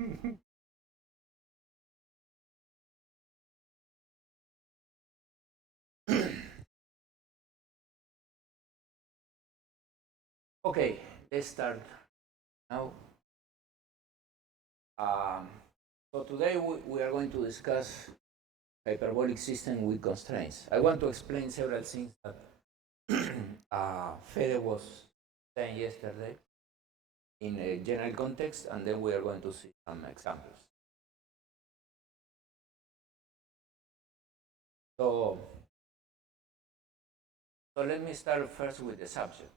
Okay, let's start now. So today we are going to discuss hyperbolic system with constraints. I want to explain several things that Fede was saying yesterday in a general context, and then we are going to see some examples. So, so let me start first with the subject.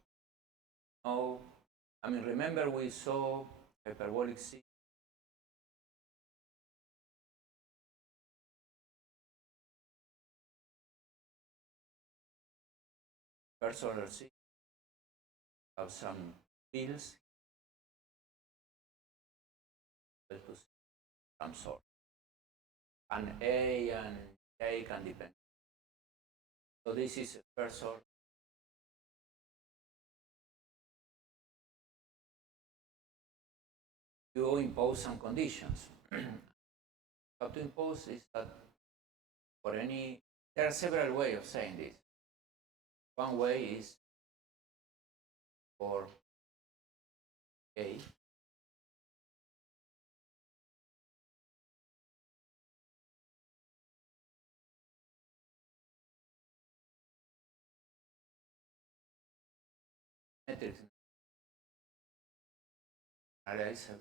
Now, I mean, remember we saw hyperbolic system. First order system have some fields to some sort, and A and J can depend. So this is a first order. You impose some conditions. How to impose is that for any, there are several ways of saying this. One way is for A, metrics analyzable.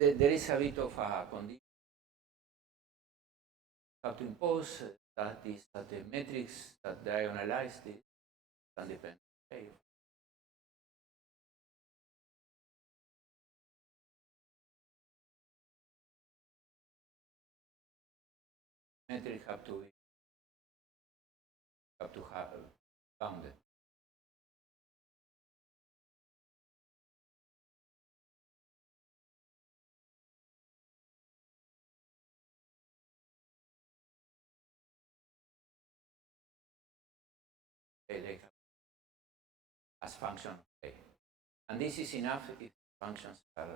There is a bit of a condition how to impose, that is that the metrics that diagonalize this can depend on A. Metrics have to have bounded. They have as function of A. And this is enough if functions are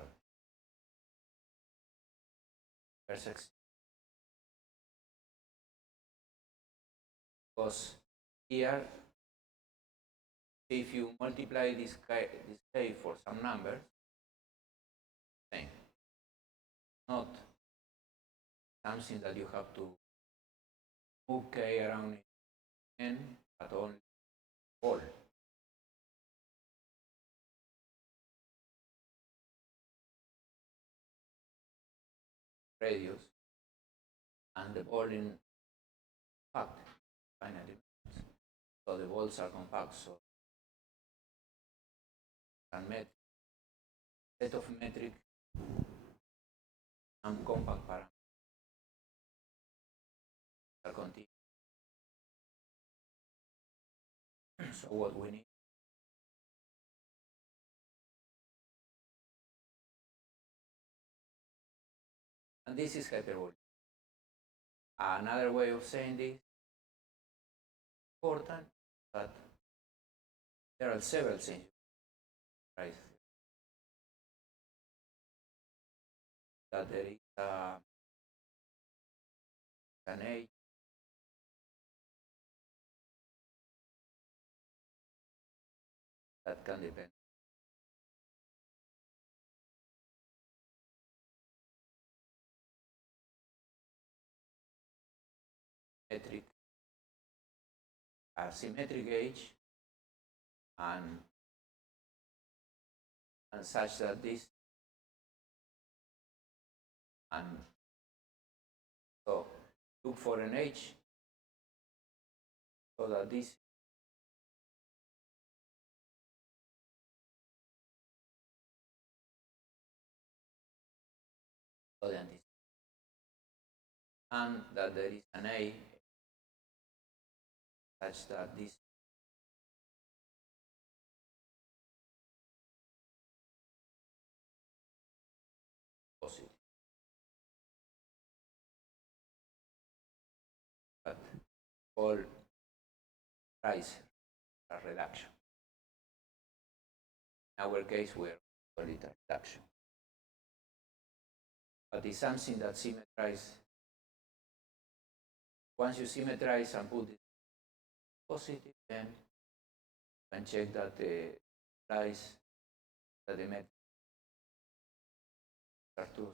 persex. Because here, if you multiply this K for some number, same. Not something that you have to move K around in N, but only all. Radius and the ball in fact finally. So the balls are compact, so and set of metric and compact parameters are continuous. So what we need and this is hyperbolic. Another way of saying this important that there are several things, right? That there is an age that can depend. Metric, symmetric age, and such that this and so look for an age so that this and that there is an A such that this positive. But all price reduction. In our case, we're calling it a reduction. But it's something that symmetrizes. Once you symmetrize and put it positive, then you can check that the price that the metric are two,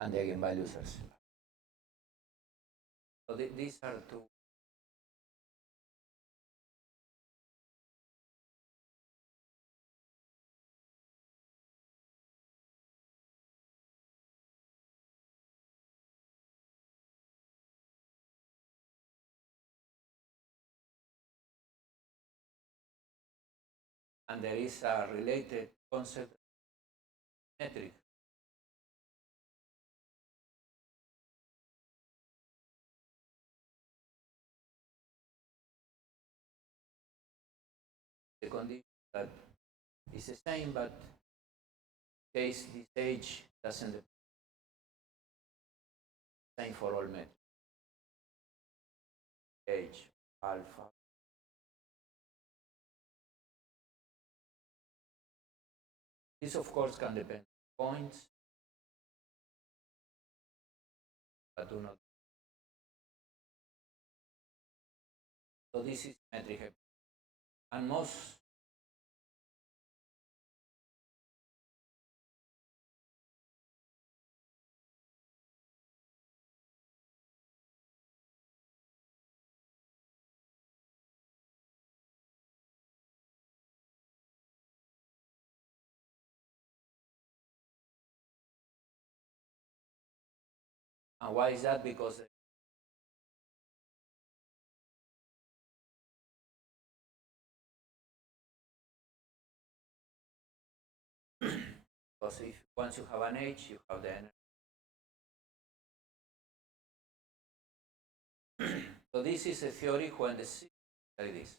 and the eigenvalues are similar. So these are two. And there is a related concept, metric. The condition that is the same, but in case this H doesn't depend. Same for all metrics. H, alpha. This, of course, can depend on points, but do not. So this is metric. And most and why is that? Because if once you have an H, you have the energy. So this is a theory when the system is like this.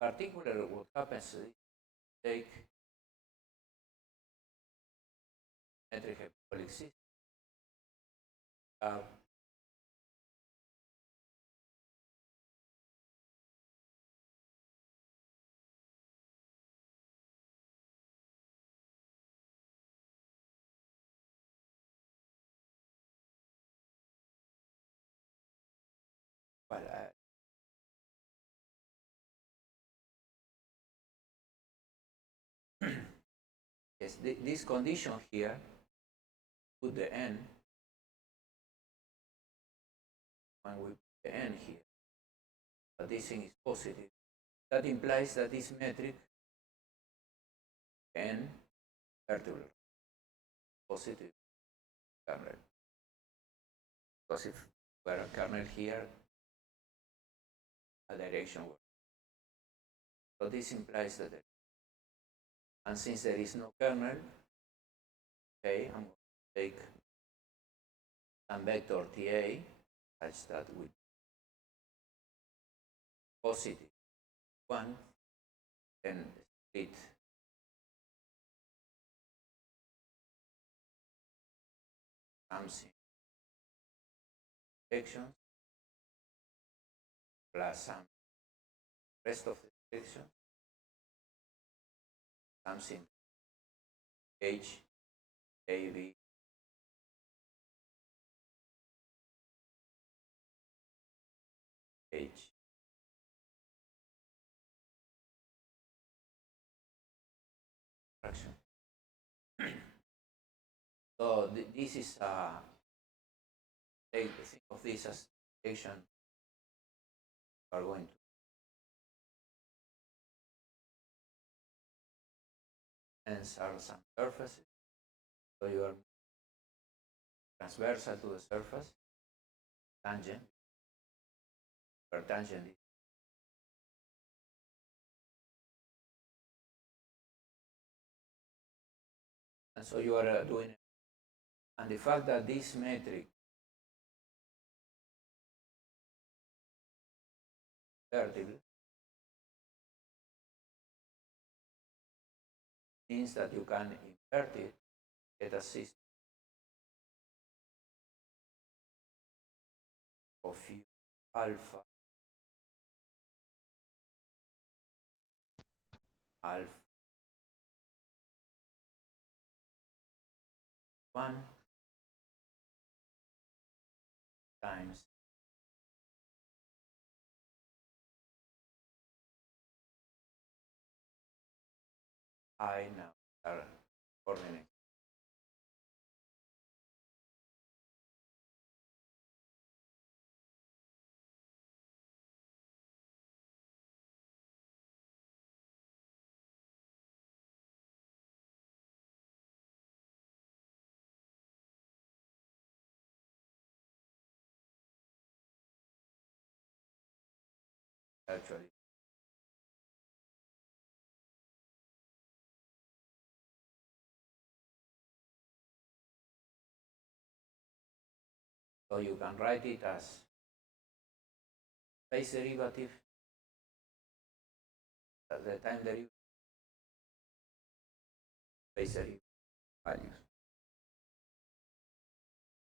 Particularly, what happens is take metric hyperbolic system. Well, yes, this condition here, put the n, when we put the n here, but this thing is positive. That implies that this metric n perturbable positive kernel. Because if we are a kernel here, a direction works. So this implies that and since there is no kernel, okay, I'm going to take some vector TA such that with positive 1, then split something sections plus some rest of the section, something H, A, B, H. Fraction. So this is think of this as section are going to hence are some surfaces. So you are transversal to the surface, tangent, where tangent is And so you are doing it. And the fact that this metric invertible means that you can invert it, get a system of U alpha, alpha 1 times I now are coordinates. Actually, so you can write it as space derivative, the time derivative, space derivative values.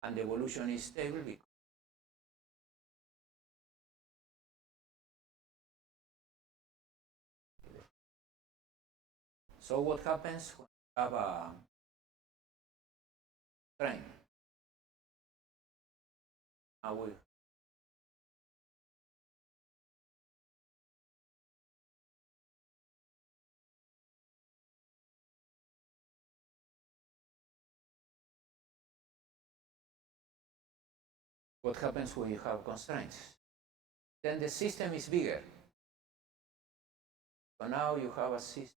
And the evolution is stable because so what happens when you have a train? Now what happens when you have constraints? Then the system is bigger. So now you have a system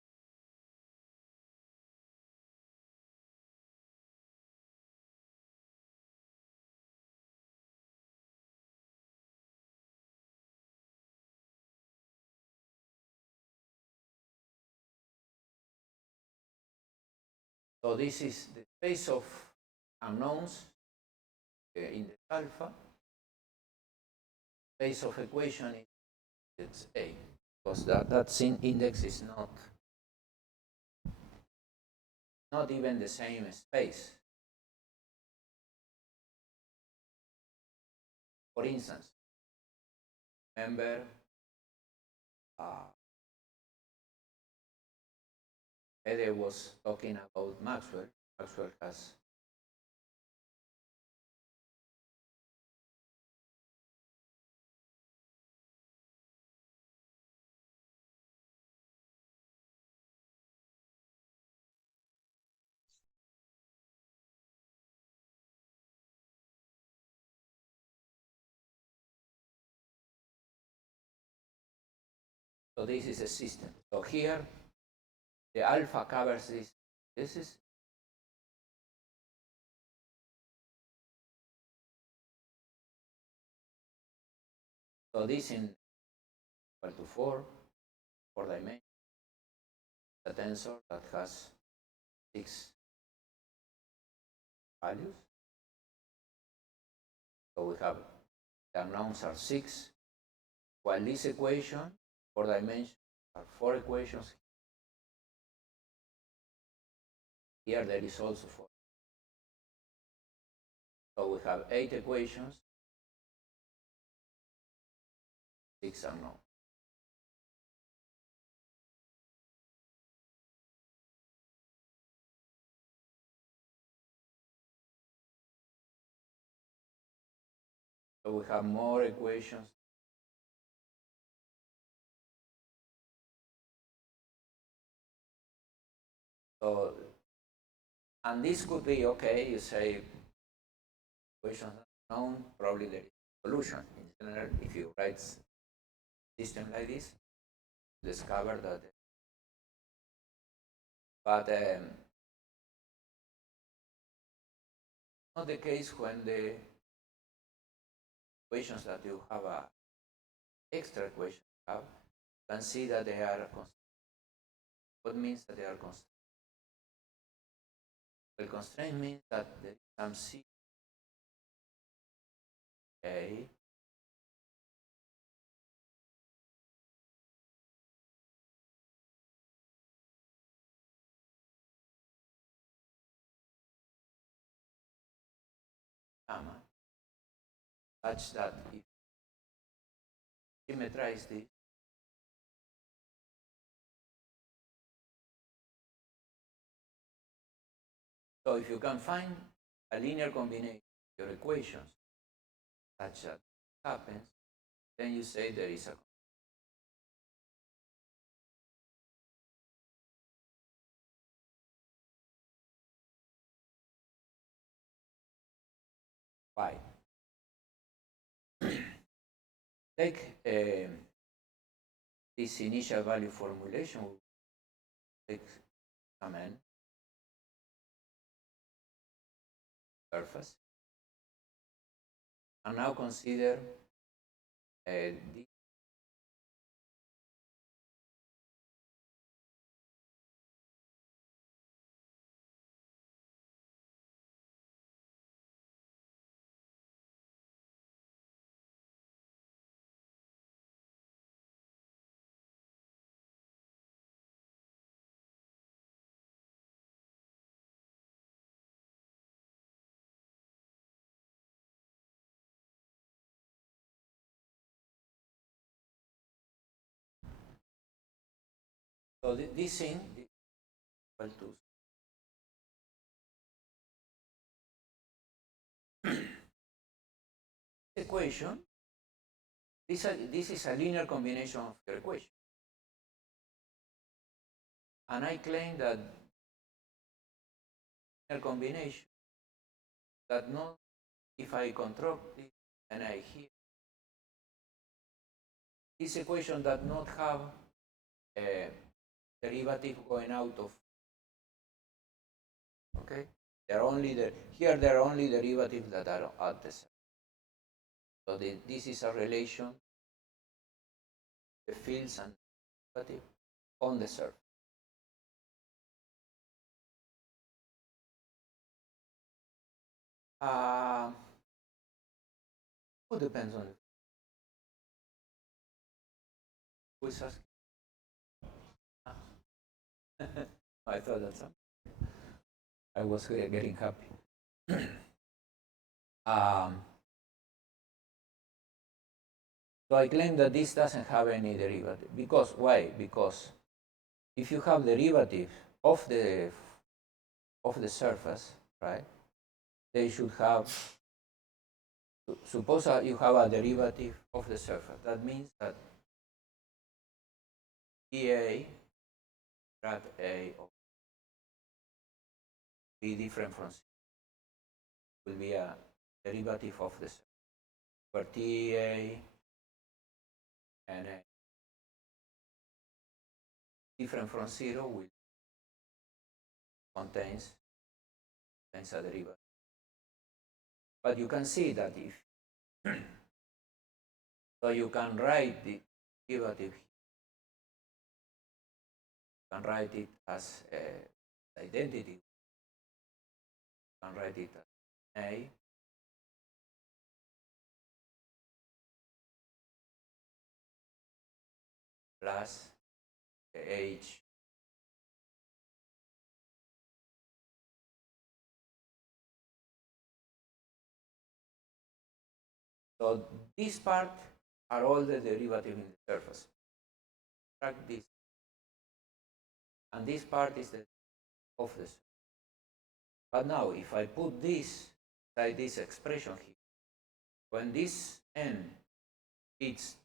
so this is the space of unknowns in the alpha. Space of equation is A, because that index is not even the same space. For instance, remember Ede was talking about Maxwell. Maxwell has so this is a system. So here the alpha covers this. This is so this in equal to 4 dimensions. The tensor that has 6 values. So we have the unknowns are 6, while this equation, 4 dimensions, are 4 equations. Here there is also 4. So we have 8 equations, 6 unknowns. So we have more equations. So, and this could be okay, you say equations are known, probably there is a solution. In general, if you write a system like this, discover that. But not the case when the equations that you have a extra equation have, you can see that they are constant. What means that they are constant? The constraint means that there is some C A gamma such that if symmetrize this, so if you can find a linear combination of your equations such that happens, then you say there is a y. Take this initial value formulation, take some n surface, and now consider this so this thing is equal to equation. This is a linear combination of your equation. And I claim that linear combination that not, if I construct this and I here, this equation does not have a derivative going out of, okay? They're only here there are only derivatives that are at the surface. So this is a relation, the fields and derivative on the surface. Who depends on it? Who is asking? I thought that something. I was getting happy. So I claim that this doesn't have any derivative. Because why? Because if you have derivative of the surface, right? They should have. Suppose you have a derivative of the surface. That means that dA grad A of be different from C will be a derivative of the surface, where TA and A different from 0 will contains a derivative. But you can see that if so you can write the derivative, you can write it as identity, you can write it as A plus H so this part are all the derivative in the surface. Subtract this. And this part is the of the surface. But now if I put this inside this expression here, when this n hits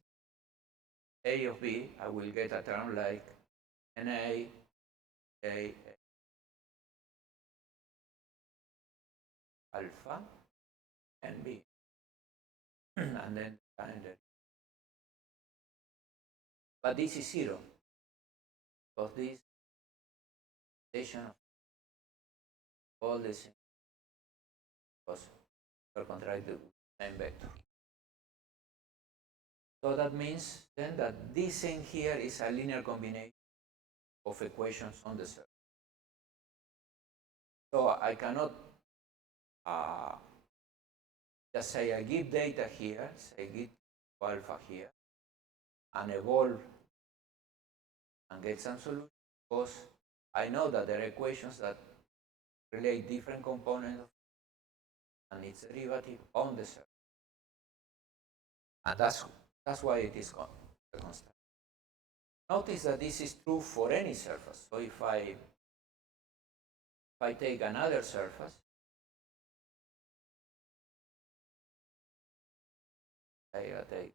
A of B, I will get a term like NA A alpha and B. And then but this is 0 because this station of all this because we're contrary to the same vector. So that means then that this thing here is a linear combination of equations on the surface. So I cannot just say I give data here, say give alpha here, and evolve and get some solution, because I know that there are equations that relate different components and its derivative on the surface. And that's why it is constant. Notice that this is true for any surface. So if I take another surface, I take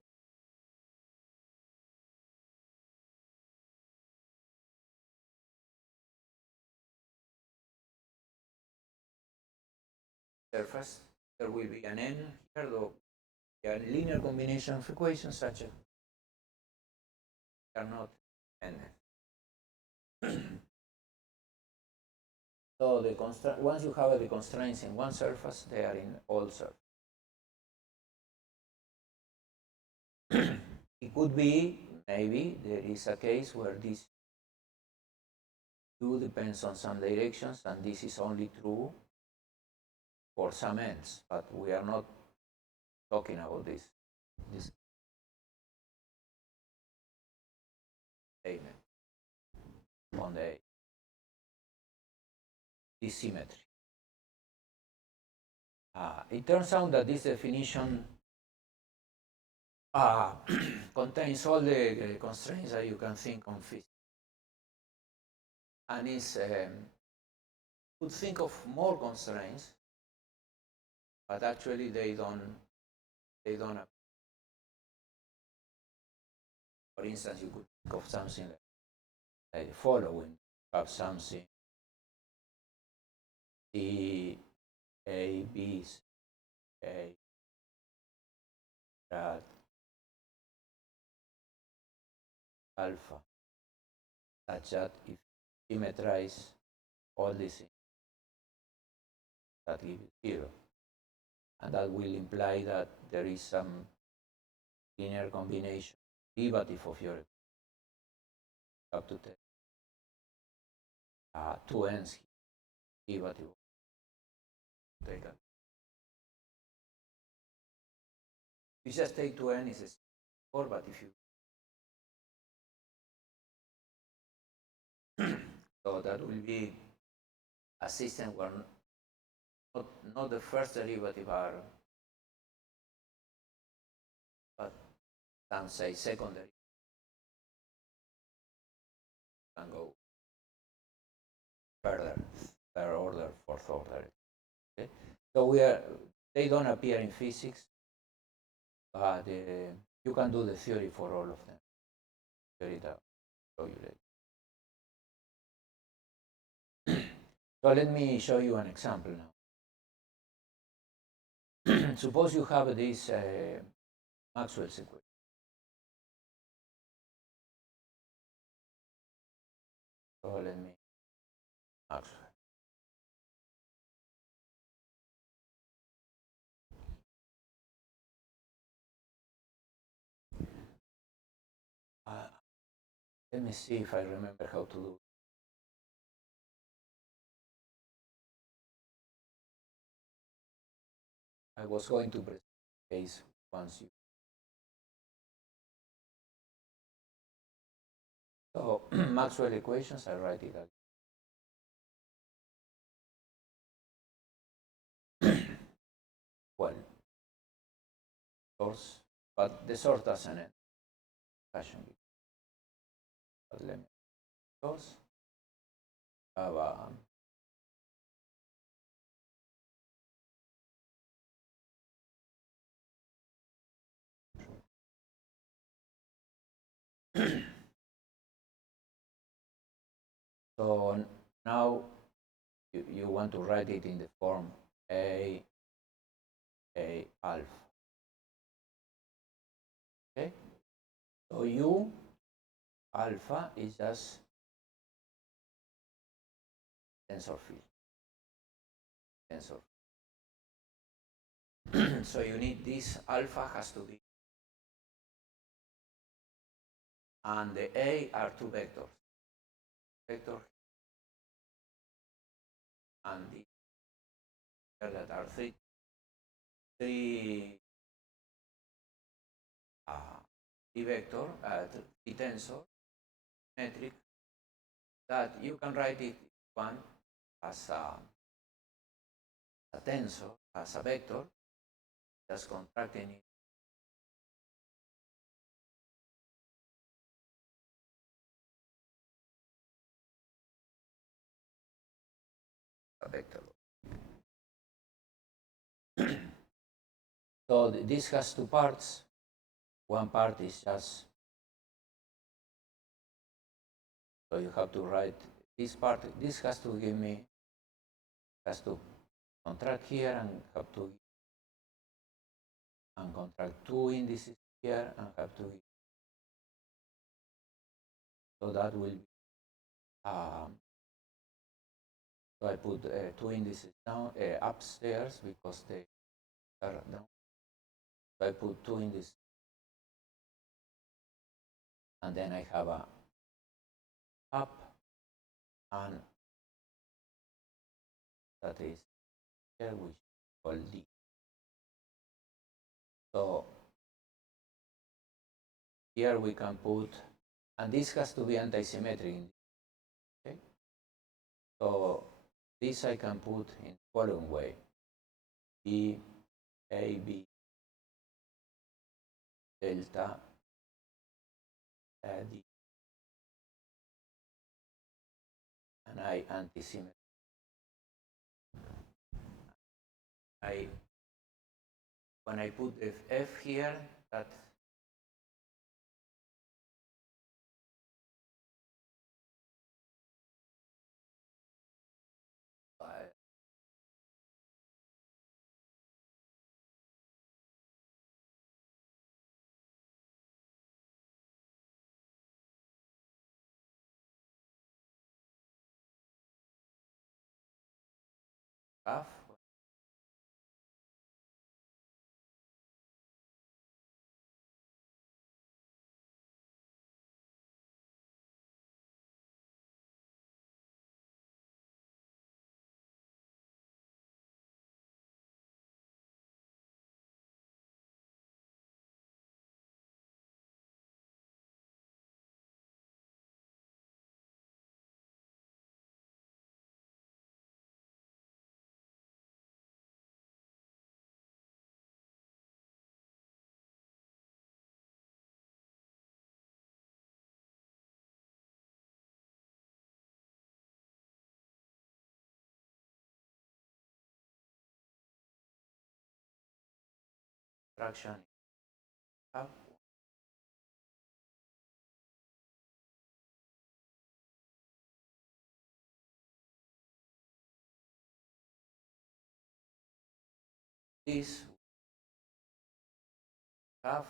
surface, there will be an n here, though a linear combination of equations such as are not n. So once you have the constraints in one surface, they are in all surfaces. It could be, maybe, there is a case where this u depends on some directions, and this is only true for some ends, but we are not talking about this statement on this symmetry. It turns out that this definition contains all the constraints that you can think of physics, and is could think of more constraints, but actually they don't. For instance, you could think of something like the following: have something C, A, B, C, A, that alpha, such that if you symmetrize all these things, that gives you 0. And that will imply that there is some linear combination derivative of your up to two ends derivative. You just take 2n is 4, but if you so that will be a system where not the first derivative are, but some say secondary, can go further, third order, fourth order. Okay? So they don't appear in physics, but you can do the theory for all of them. Theory that I'll show you later. So let me show you an example now. Suppose you have this Maxwell's equation. So let me Maxwell. Let me see if I remember how to do it. I was going to present the case once you. So Maxwell equations, I write it out. Well, source, but the source doesn't end. Fashion. But let me source. Have so now you want to write it in the form A alpha. Okay? So U alpha is just tensor field. So you need this alpha has to be, and the A are two vectors. Vector and the that are three vector, three tensor metric, that you can write it one as a tensor, as a vector, just contracting it. A vector. So this has two parts. One part is just, so you have to write this part. This has to give me, has to contract here and have to, and contract two indices here and have to, so that will be, so I put two indices down, upstairs because they are down. So I put two indices, and then I have a up, and that is here, which is called D. So here we can put, and this has to be anti-symmetric. Okay? So this I can put in the following way: B, A, B, delta, D, and I anti-symmetry. When I put F here, that F. Fraction F. This F.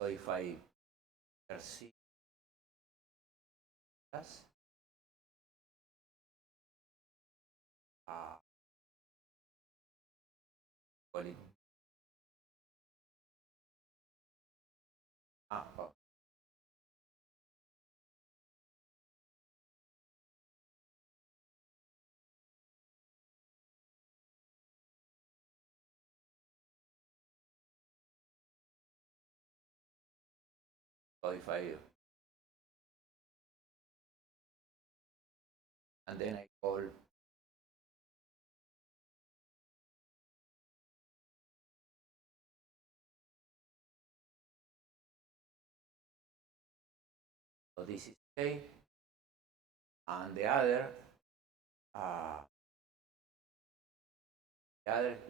So if I perceive as call it oh. So if I, and then I call so this is K, and the other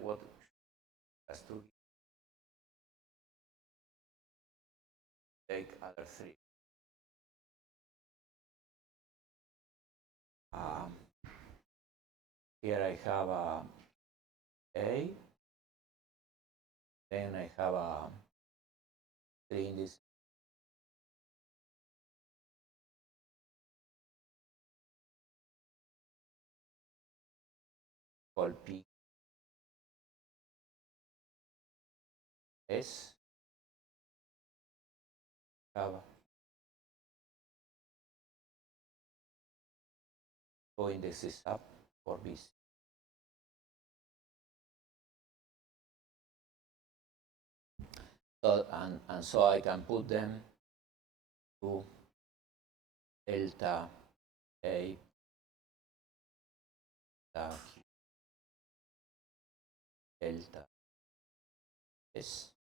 what has to take other three. Here I have A, then I have three in this. called P S have co-indexes up for BC. So, and so I can put them to delta A, delta Q, delta S,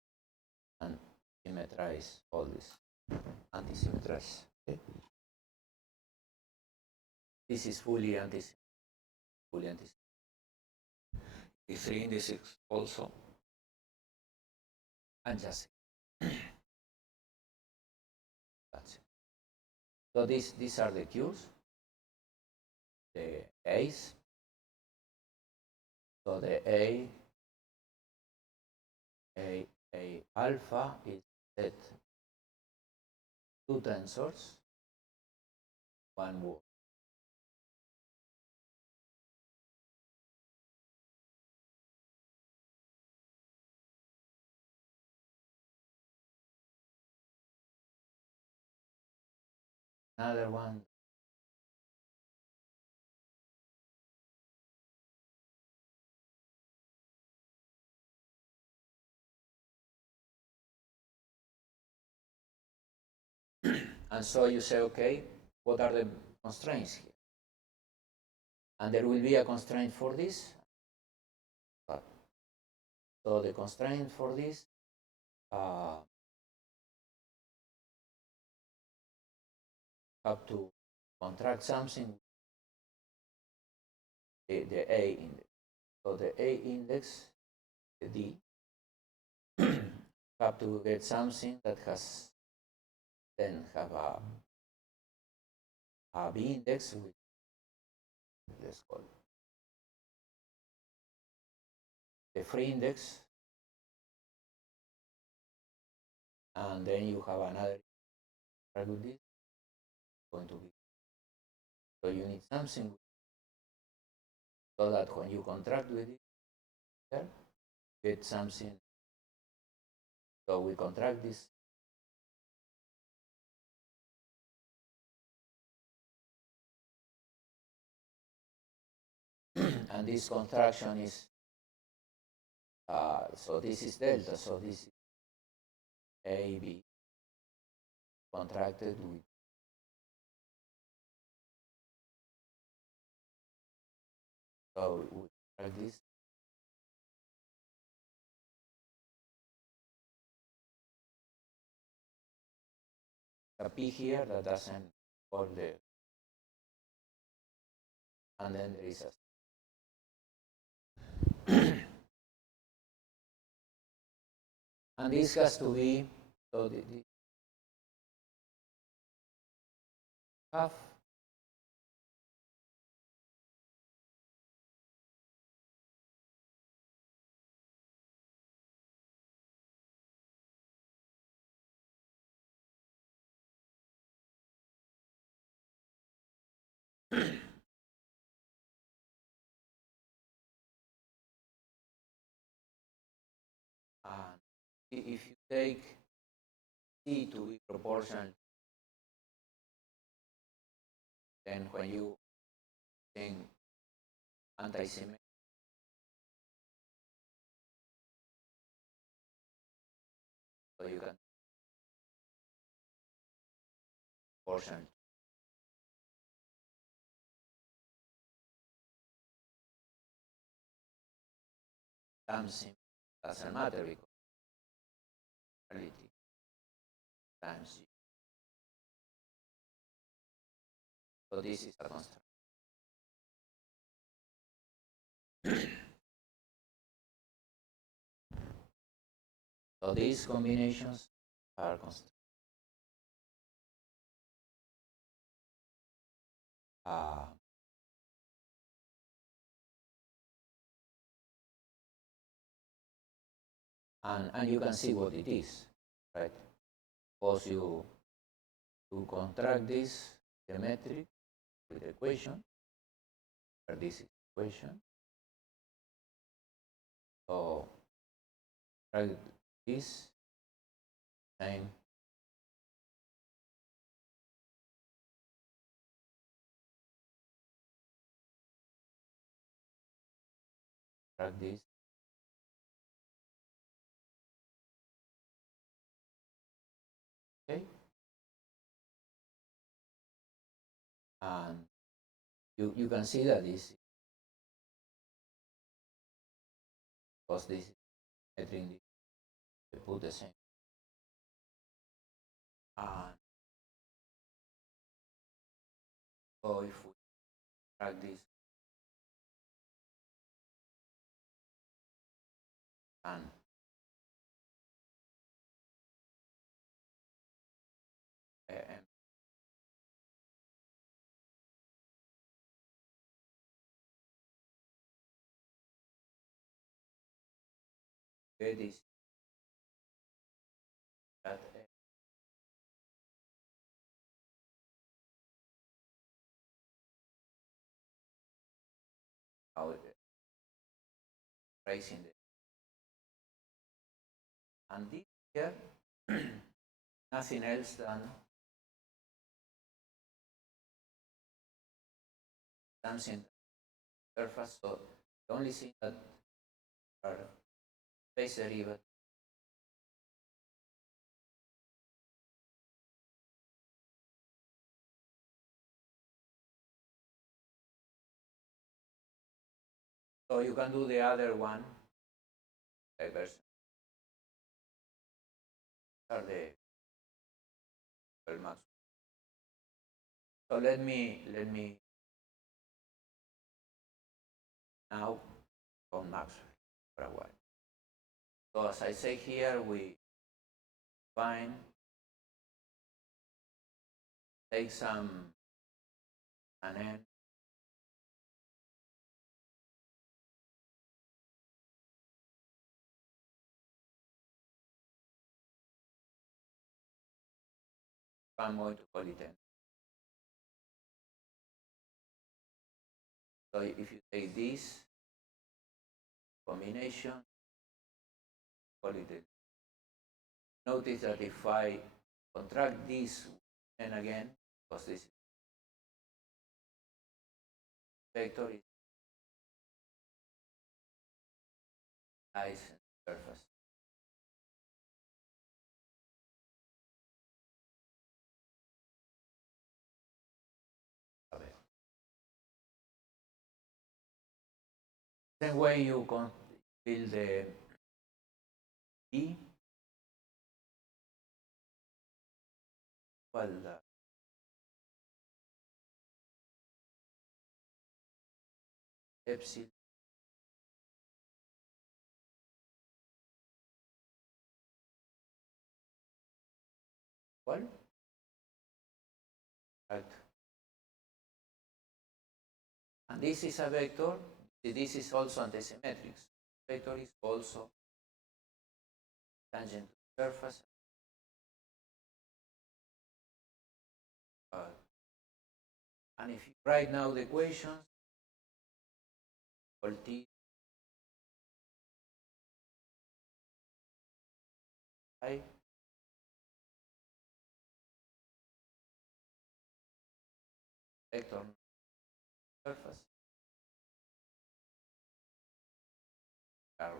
and symmetrize all this, anti-symmetrize. Okay? This is fully anti-symmetric. The 3 indices also, and just that's it. So these are the Qs, the A's. So the A alpha is set 2 tensors, 1 word. Another one. And so you say, okay, what are the constraints here? And there will be a constraint for this. So the constraint for this have to contract something, the A index. So the A index, the D, have to get something that has then have a B index with, let's call it the free index, and then you have another with this going to be. So you need something so that when you contract with it, there, get something. So we contract this. And this contraction is, so this is delta, so this is AB contracted with so we contract this. A P here that doesn't hold the, and then there is a and this has to be, so the half and if you take C to be proportional, then when you think anti-symmetric, so you can proportional. Something doesn't matter because reality times G. So this is a constant. So these combinations are constant. And you can see what it is, right? Suppose you contract this geometric with the equation, or this equation, So try this same. Try this. Okay. And you can see that this, because this is measuring this, we put the same. And so if we track this and this that how tracing the and this here nothing else than dancing surface. So the only thing that are phase derivative. So you can do the other one version. Are the max. So let me now on Maxwell for a while. So as I say here, we find take some and then I'm going to call it n. So if you take this combination, call it n. Notice that if I contract this n again, because this vector is nice surface. Same way you can build the E. Well, epsilon. Well, right. And this is a vector. This is also antisymmetric. Vector is also tangent to surface. And if you write now the equations, for T I vector surface are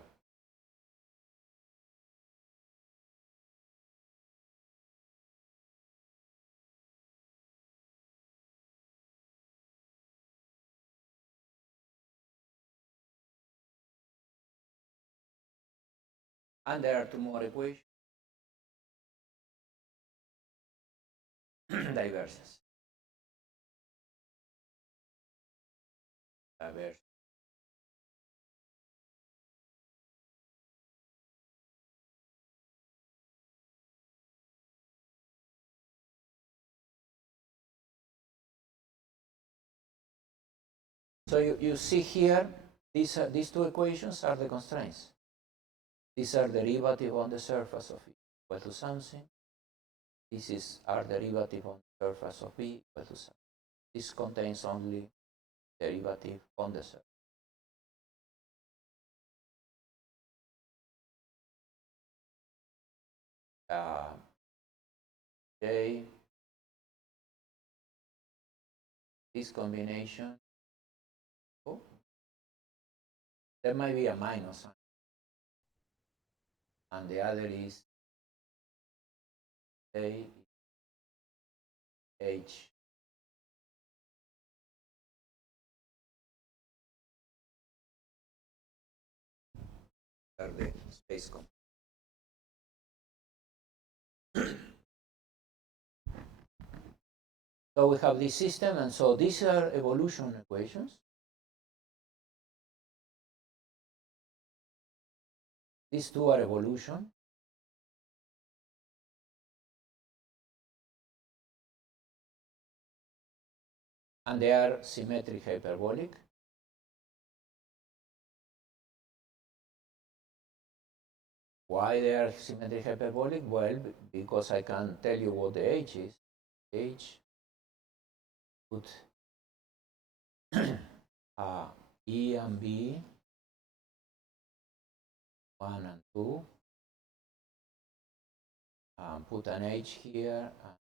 and there are two more equations. Divergence. Divergence. So you see here, these two equations are the constraints. These are derivative on the surface of E equal to something. This is our derivative on the surface of B equal to something. This contains only derivative on the surface. J, this combination, oh, there might be a minus sign, and the other is A, H, are the space components. So we have this system, and so these are evolution equations. These two are evolution. And they are symmetric hyperbolic. Why they are symmetric hyperbolic? Well, because I can tell you what the H is. H, put E and B, 1 and 2, put an H here, and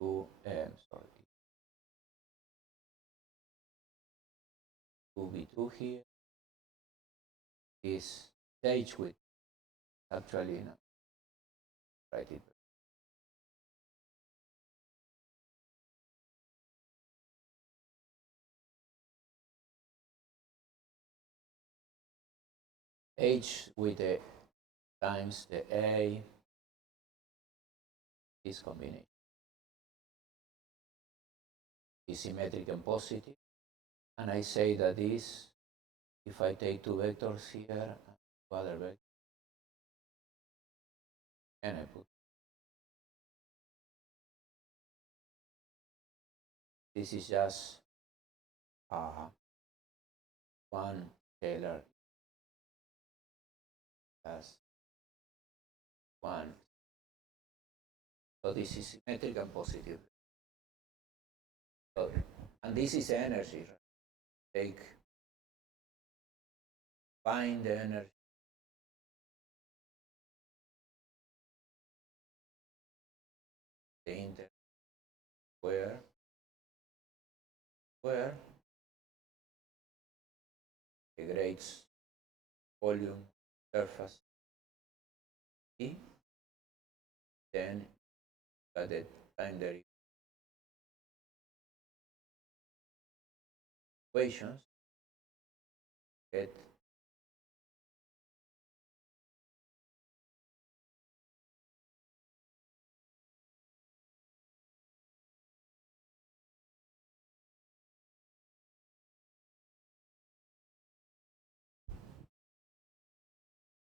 2, sorry, 2B2 here. This H with actually, no, write it. H with the times the A, this combination is symmetric and positive. And I say that this, if I take two vectors here and two other vectors, and I put this is just one scalar as one. So this is symmetric and positive. So, and this is energy. Right? Find the energy. The inter where integrates volume surface E, then at the time derivative equations get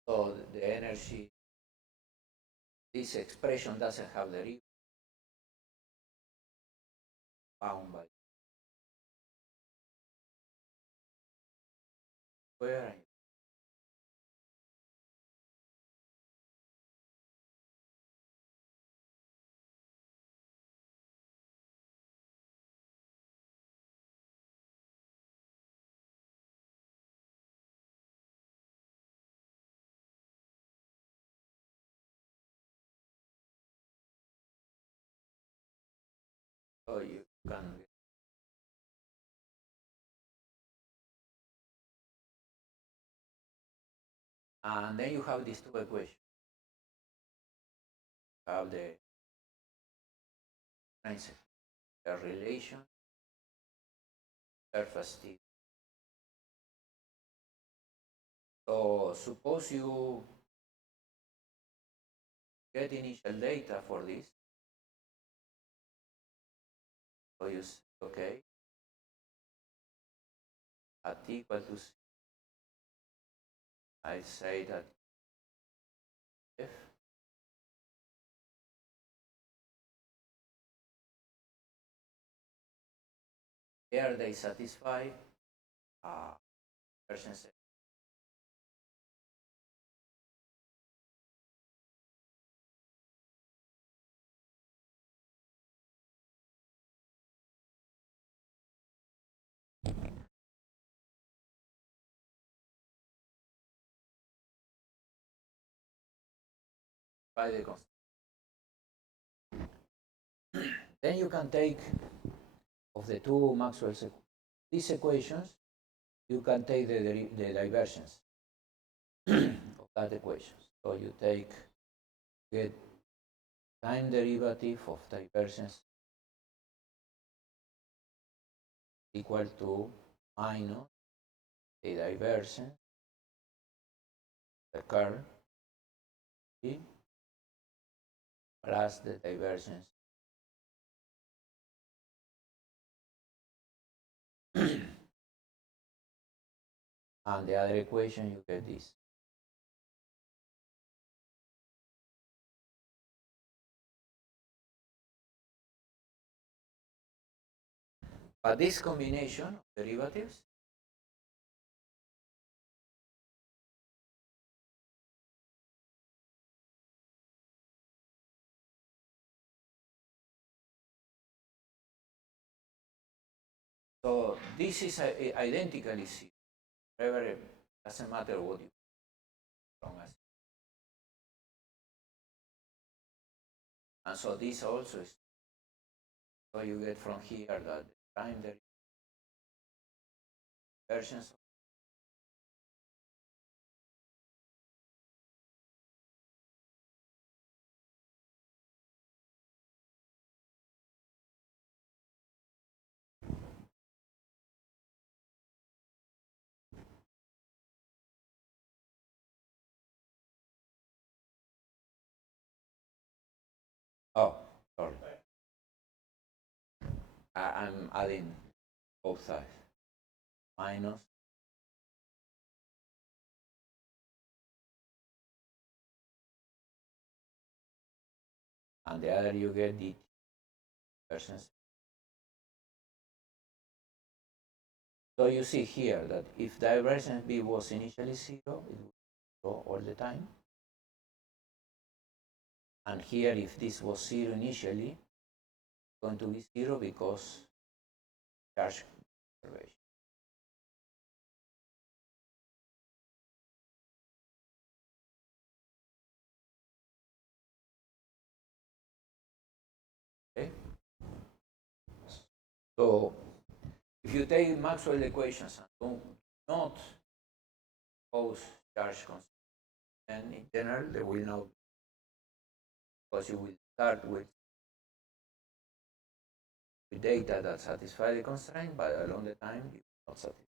so the energy. This expression doesn't have the derivative bound by where. So you can get. And then you have these two equations. You have the relation surface T. So suppose you get initial data for this. So you say, okay, at T equal to C, I say that F here they satisfy percent satisfy the constraint. Then you can take of the two Maxwell's these equations, you can take the divergence of that equation. So you get time derivative of divergence equal to minus the divergence, the curl, plus the divergence and the other equation you get this. But this combination of derivatives so this is identically zero. Whatever, doesn't matter what you from us. And so this also is, so you get from here that the time divergence oh, sorry. I'm adding both sides. Minus and the other you get the divergence. So you see here that if divergence B was initially zero, it would go all the time. And here, if this was zero initially, it's going to be zero because charge conservation. Okay. So if you take Maxwell equations and do not pose charge conservation, then in general they will not, because you will start with data that satisfy the constraint, but along the time you will not satisfy.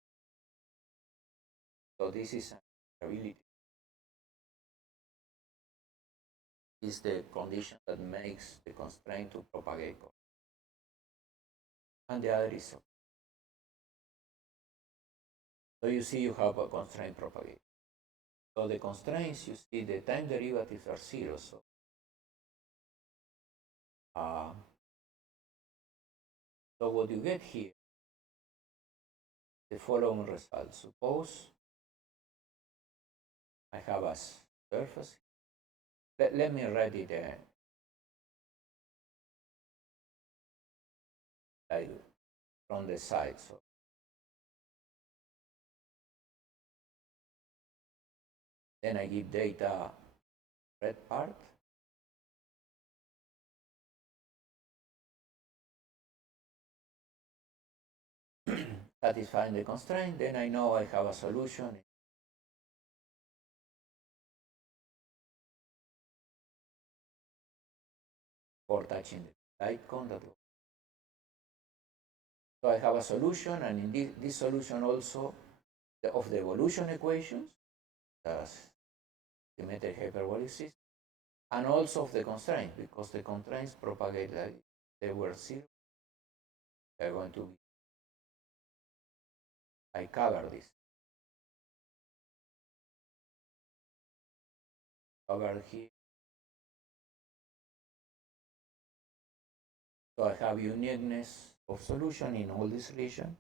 So this is an ability. Is the condition that makes the constraint to propagate. And the other is so. So you see you have a constraint propagate. So the constraints, you see the time derivatives are zero. So so what you get here, the following result. Suppose I have a surface. Let me write it like from the side. So then I give data red part. Satisfying the constraint, then I know I have a solution for touching the light contact. So I have a solution, and in this solution also of the evolution equations, as symmetric hyperbolic system, and also of the constraints, because the constraints propagate like they were zero. They're going to be. I cover this. Cover here. So I have uniqueness of solution in all this region,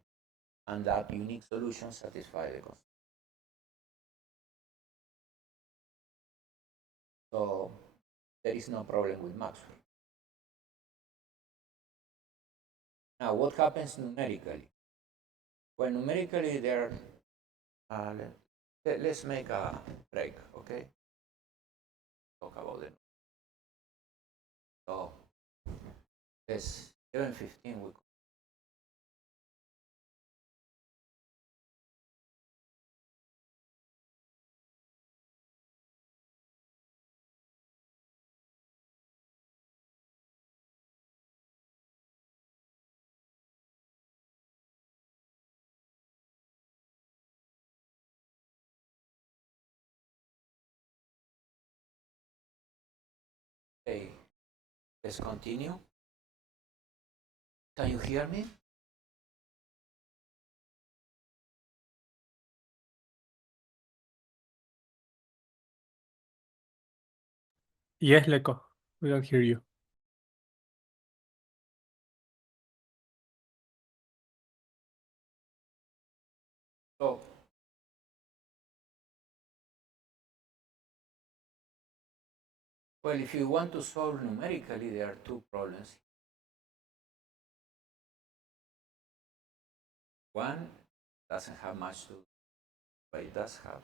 and that unique solution satisfies the constraint. So there is no problem with Maxwell. Now, what happens numerically? Well, numerically, there. Let's make a break, okay? Talk about it. Yes, 11:15 we. Okay, let's continue. Can you hear me? Yes, Leco, we can hear you. So, well, if you want to solve numerically, there are two problems. One doesn't have much to do, but it does have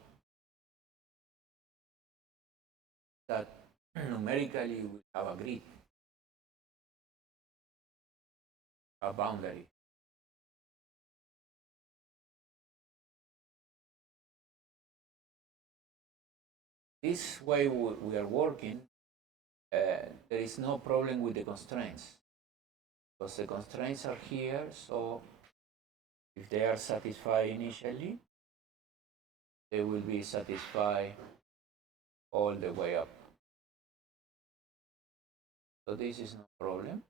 that numerically we have a grid, a boundary. This way we are working, there is no problem with the constraints because the constraints are here. So if they are satisfied initially, they will be satisfied all the way up. So this is no problem.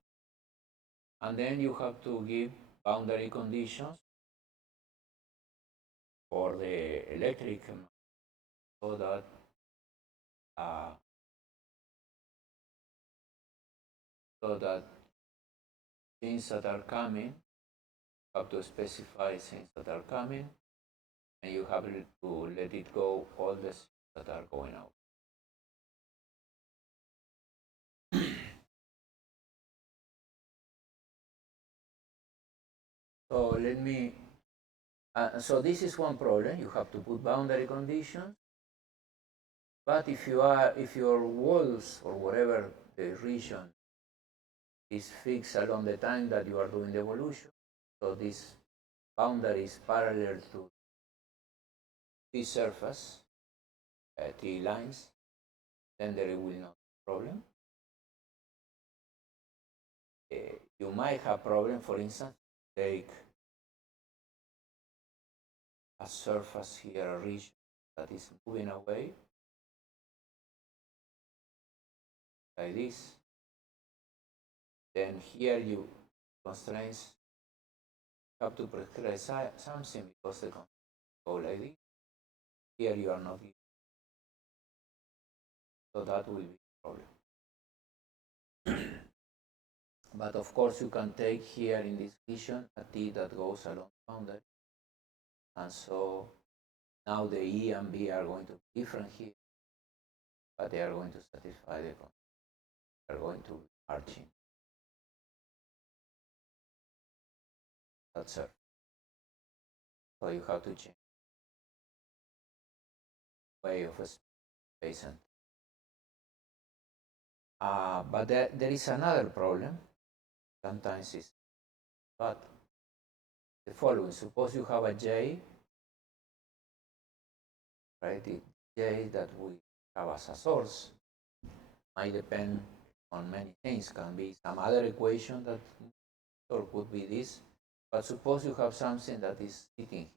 And then you have to give boundary conditions for the electric so that uh, things that are coming, you have to specify things that are coming, and you have to let it go all the things that are going out. So let me. So this is one problem. You have to put boundary conditions. But if your walls or whatever the region is fixed along the time that you are doing the evolution, so this boundary is parallel to this surface, T lines, then there will not be a problem. You might have problem, for instance, take a surface here, a region that is moving away, like this. Then here you constraints have to prescribe something because the constraints go like this. Here you are not giving. So that will be a problem. But of course you can take here in this region a T that goes along the boundary. And so now the E and B are going to be different here, but they are going to satisfy the constraint. They are going to be arching. That's it. So you have to change way of space and but there is another problem. Sometimes it's but the following. Suppose you have a J, right? The J that we have as a source might depend on many things. Can be some other equation that or could be this. But suppose you have something that is sitting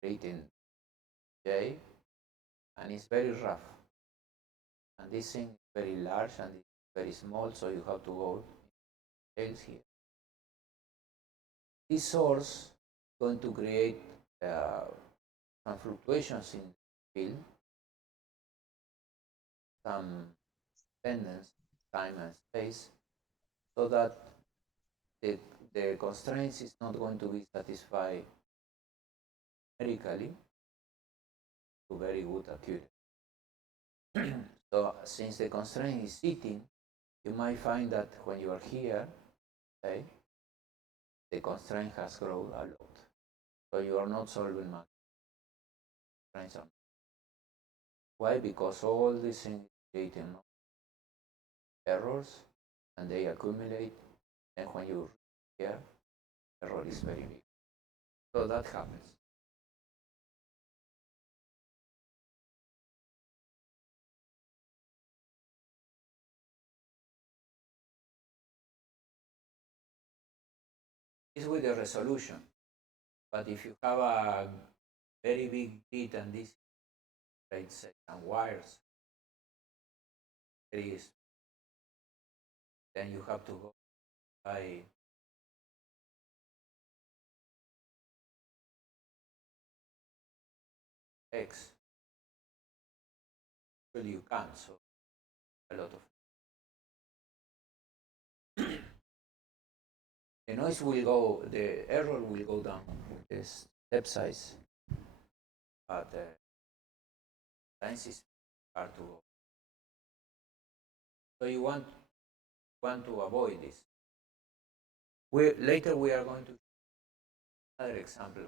written J and it's very rough. And this thing is very large and it's very small, so you have to go details here. This source is going to create some fluctuations in the field, some dependence, time and space, so that the, the constraints is not going to be satisfied numerically to very good accuracy. So since the constraint is sitting, you might find that when you are here, okay, the constraint has grown a lot. So you are not solving much. Why? Because all these things creating errors and they accumulate, and when you here, error is very big. So that happens. It's with the resolution. But if you have a very big grid and this, let's say, some wires, then you have to go by X. Well, you can, so a lot of the noise will go, the error will go down with the step size, but times is hard to go. So you want to avoid this. Later we are going to another example.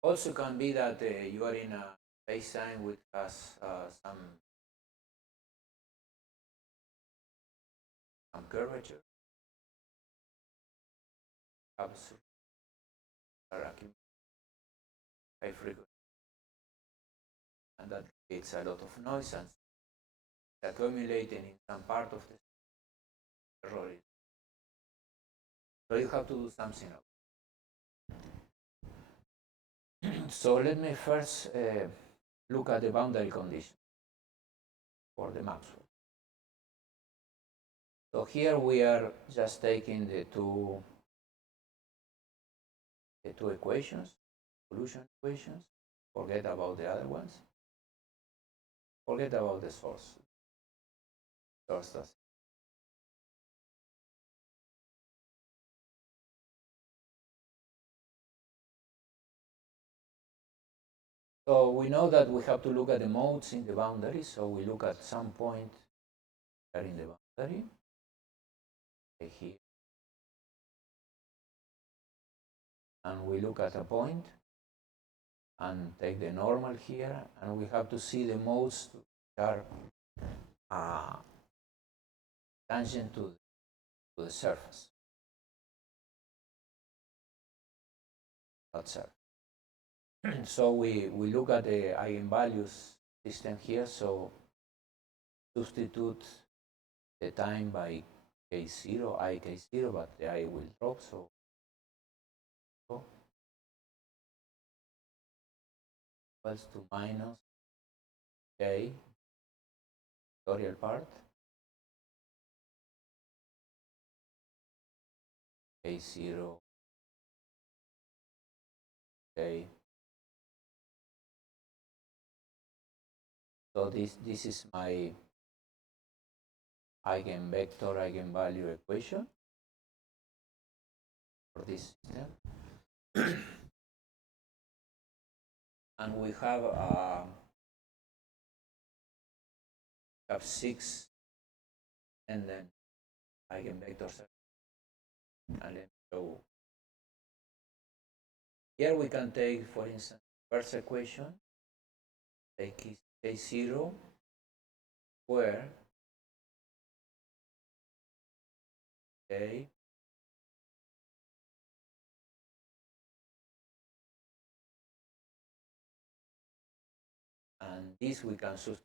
Also can be that you are in a space-time which has some curvature. Absolutely. High frequency. And that creates a lot of noise and accumulating in some part of the error. So you have to do something else. So let me first look at the boundary condition for the Maxwell. So here we are just taking the two equations, solution equations. Forget about the other ones. Forget about the source. Source does. So we know that we have to look at the modes in the boundary. So we look at some point here in the boundary. Here. And we look at a point and take the normal here, and we have to see the modes that are tangent to the surface. That's it. So we look at the eigenvalues system here, so substitute the time by k0, I k0, but the I will drop, so equals to minus k factorial part k0 k. So this is my eigenvector eigenvalue equation for this system. And we have 6 and then eigenvectors. And let me show. Here we can take, for instance, first equation, take k0 square k and this we can substitute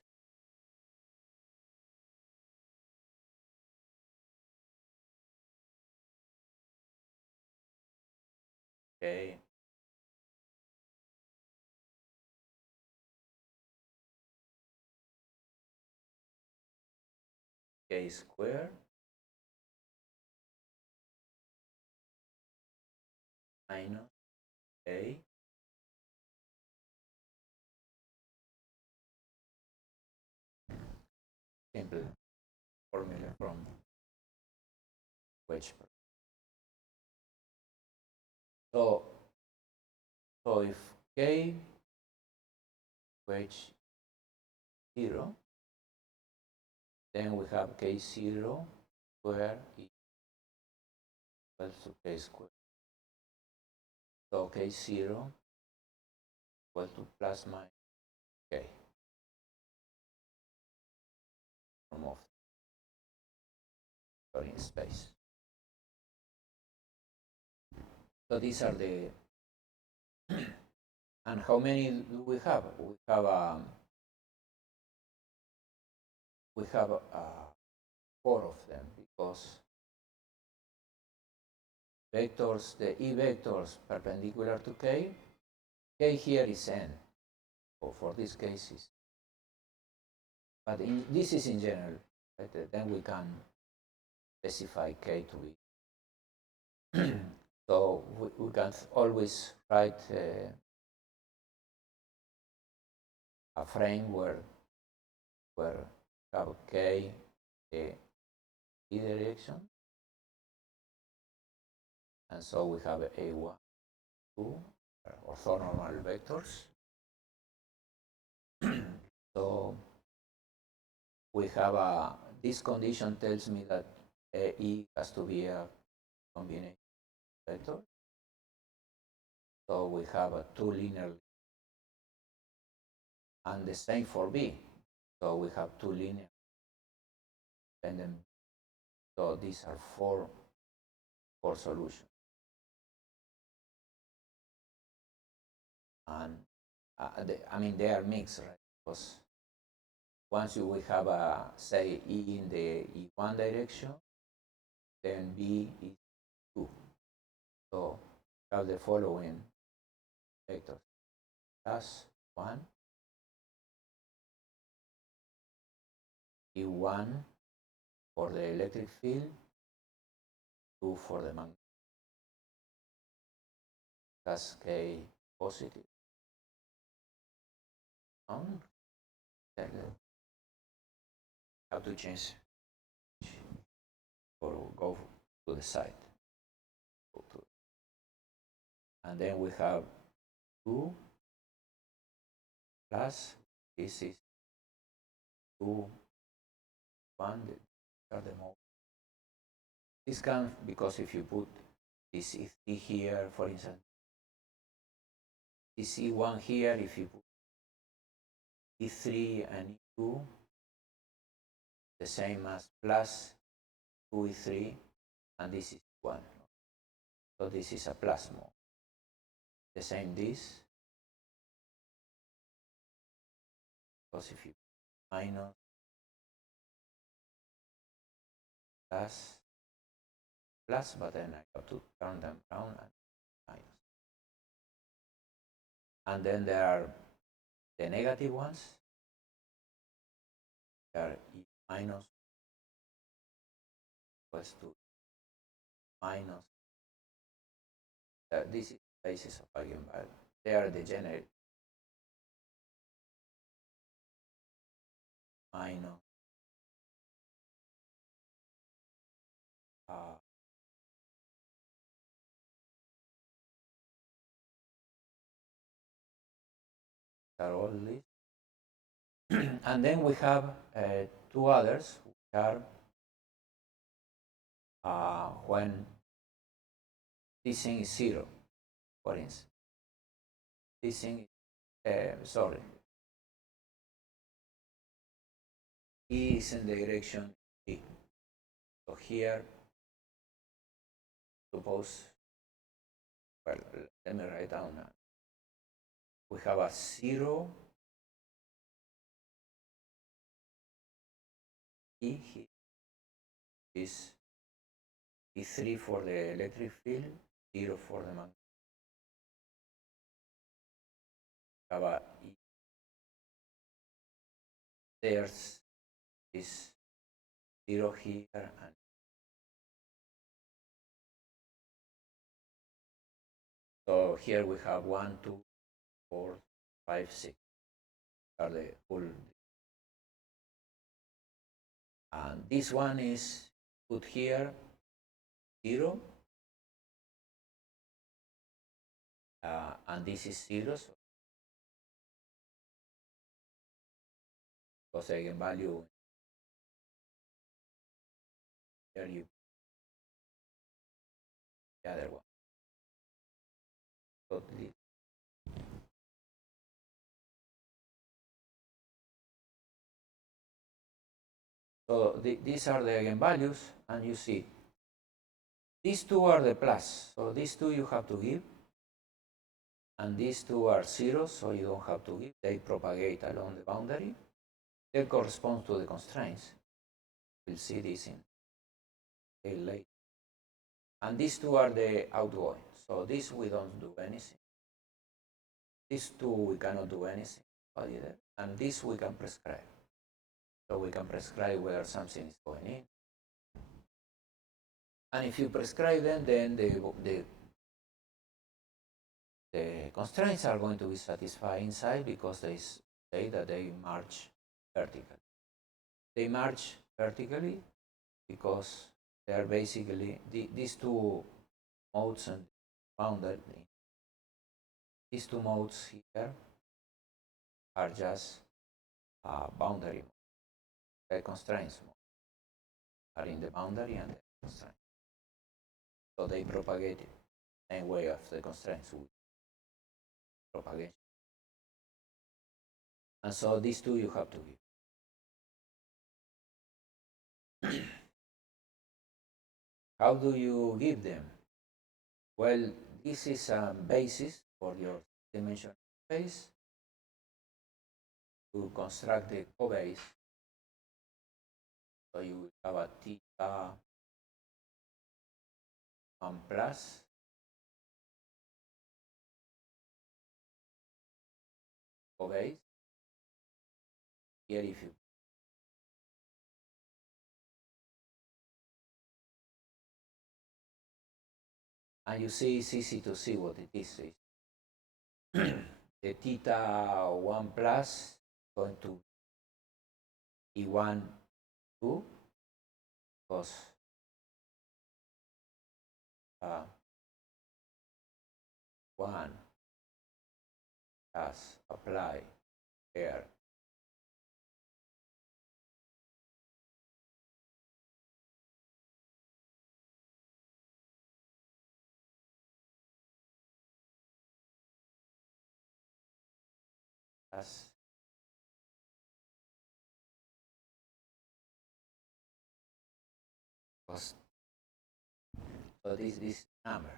k k square minus k simple formula from wedge. So if k wedge 0, then we have k0 square equals to k square. So k0 equal to plus minus k. From off. vector in space. So these are the and how many do we have? We have 4 of them, because vectors, the E vectors perpendicular to K here is n, so for this case is, but this is in general, right? Then we can specify K to be. So we can always write a frame where have K E direction, and so we have A1, 2 orthonormal vectors. So we have this condition tells me that E has to be a combination vector. So we have 2 linear, and the same for B. So we have 2 linear, and then so these are four solutions. And I mean, they are mixed, right? Because once we have say E in the E1 direction, then B is 2. So we have the following vectors: plus 1, E1 for the electric field, 2 for the magnetic, plus K positive. How to change or go to the side. And then we have 2 plus, this is 2, 1, these are the most. This comes because if you put this E here, for instance, this E1 here, if you put E3 and E2, the same as plus 2E3, and this is 1. So this is a plus mode. The same this, because if you minus, plus, but then I have to turn them around and minus. And then there are the negative ones. They are E minus equals to minus. This is the basis of eigenvalue. They are degenerate. Minus are all these. And then we have 2 others, which are when this thing is 0, for instance. This thing is, E is in the direction E. So here, suppose, well, let me write down. We have a 0 E here is E3 for the electric field, 0 for the magnetic. Have a E. There's is 0 here, and so here we have 1, 2, 4, 5, 6 are the full. And this one is put here 0, and this is 0. So because eigenvalue here you the other one. Totally. So these are the eigenvalues, and you see these two are the plus, so these two you have to give, and these two are zeros, so you don't have to give. They propagate along the boundary. They correspond to the constraints. We'll see this in later. And these two are the outgoing, so this we don't do anything. These two we cannot do anything about either, and this we can prescribe. So we can prescribe whether something is going in. And if you prescribe them, then the constraints are going to be satisfied inside because they say that they march vertically. They march vertically because they are basically these two modes and boundary. These two modes here are just boundary modes. The constraints mode are in the boundary and the constraint. So they propagate it the same way as the constraints will propagate. And so these two you have to give. How do you give them? Well, this is a basis for your dimensional space to construct the cobase. So you will have a theta 1 plus cobase. Here if you and you see it's easy to see what it is. The theta 1 plus is going to be 1, 2, because 1 plus apply here. Plus so this number,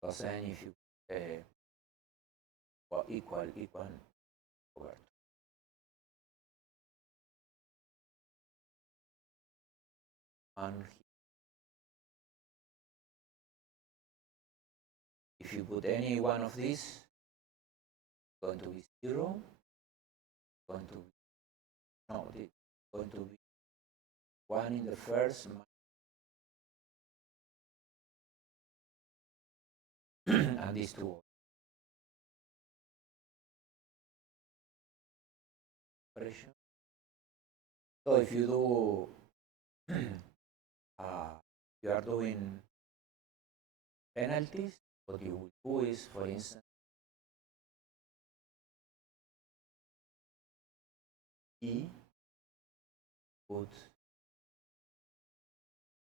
because then if you well, equal over 1. If you put any one of these, it's going to be 0. It's going to be no, it's going to be 1 in the first and these two operation. So if you do you are doing penalties, what you would do is, for instance, E put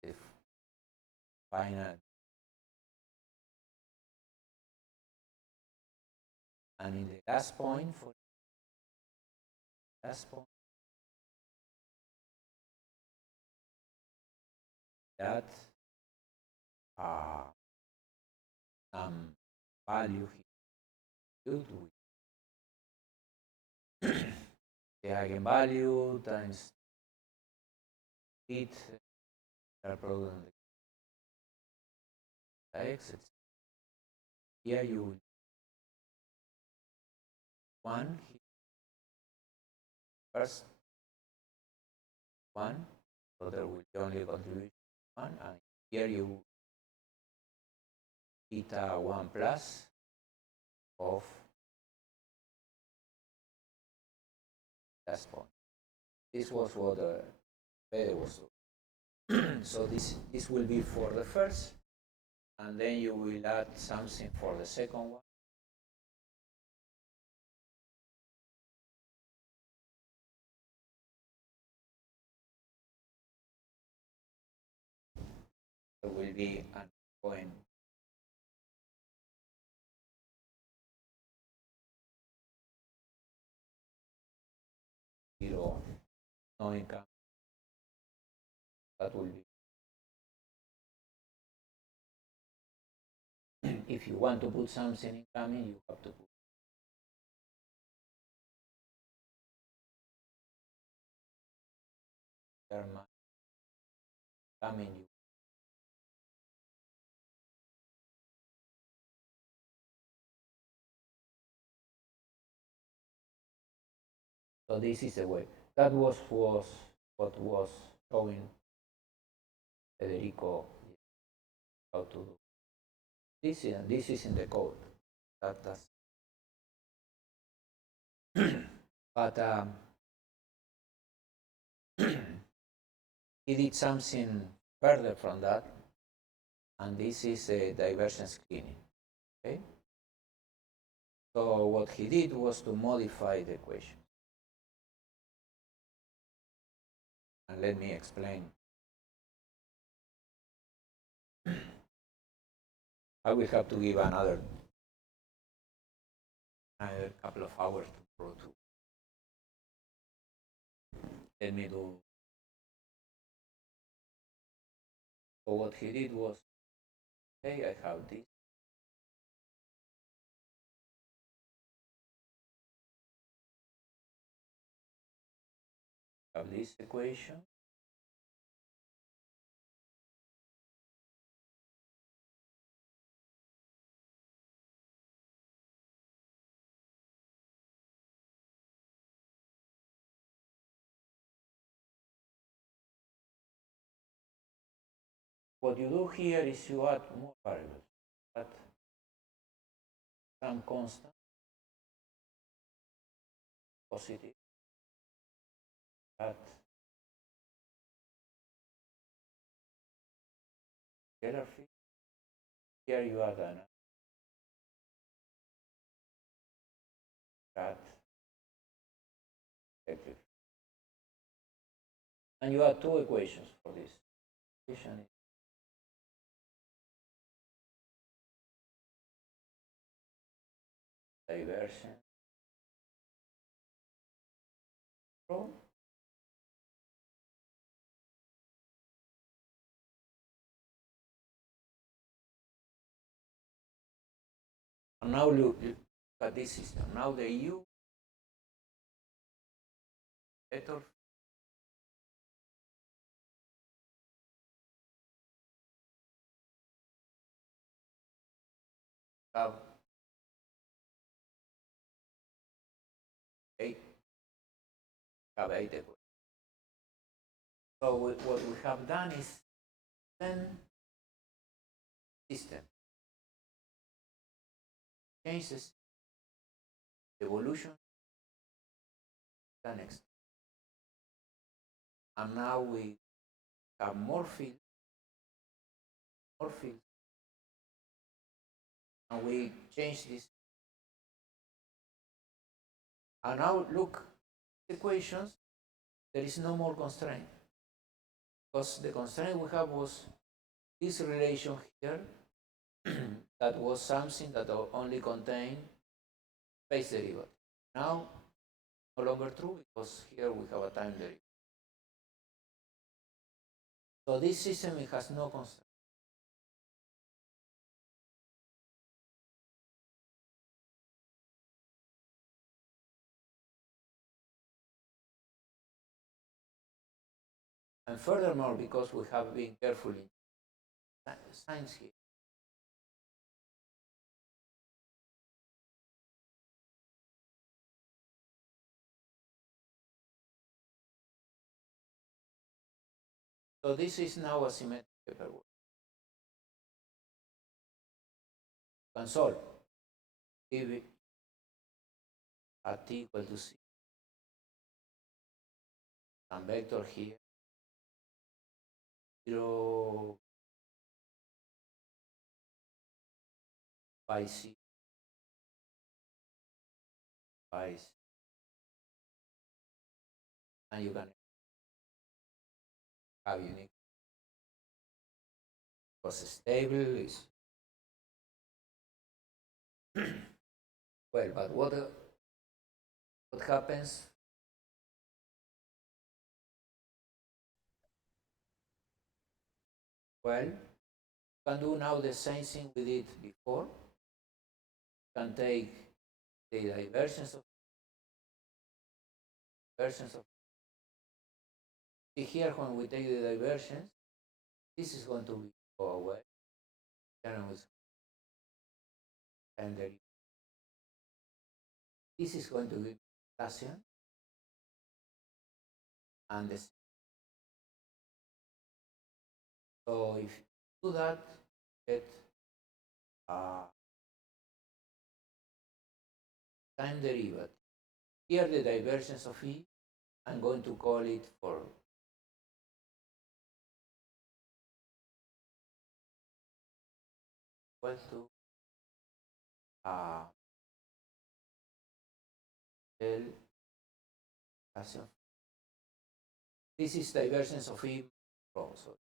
the final and in the last point for last point that some value here with the eigenvalue times it product x. Here you will 1 first 1, so there will be only contribution 1, and here you theta 1 plus of last point. This was what Fede was doing. So this will be for the first, and then you will add something for the second one. There will be an point zero no income. That will be. If you want to put something incoming, you have to put term coming. So this is the way. That was what was showing Federico how to do this, and this is in the code. That's but he did something further from that, and this is a divergence cleaning. Okay. So what he did was to modify the equation. And let me explain. I will have to give another couple of hours to let me do. So what he did was, okay, I have this. I have this equation. What you do here is you add more variables. Add some constant, positive, add scalar field. Here you add an add electric. And you add two equations for this. Equation is diversion. And now look at this system. Now the U vector have 8 equations. So what we have done is then system changes evolution the next. And now we have more fields, and we change this. And now look, equations, there is no more constraint. Because the constraint we have was this relation here that was something that only contained space derivative. Now, no longer true because here we have a time derivative. So this system has no constraint. And furthermore, because we have been careful in science here, so this is now a symmetric hyperbola. You can solve. Give it at t equal to c. Some vector here. 0 by c by c. And you can have unique. Because stable is well, but what happens Well, you can do now the same thing we did before. You can take the divergence of see here when we take the divergence, this is going to go away. And this is going to be Laplacian, and this. So if you do that, get time derivative. Here the divergence of E, I'm going to call it for equal to L. This is divergence of E also.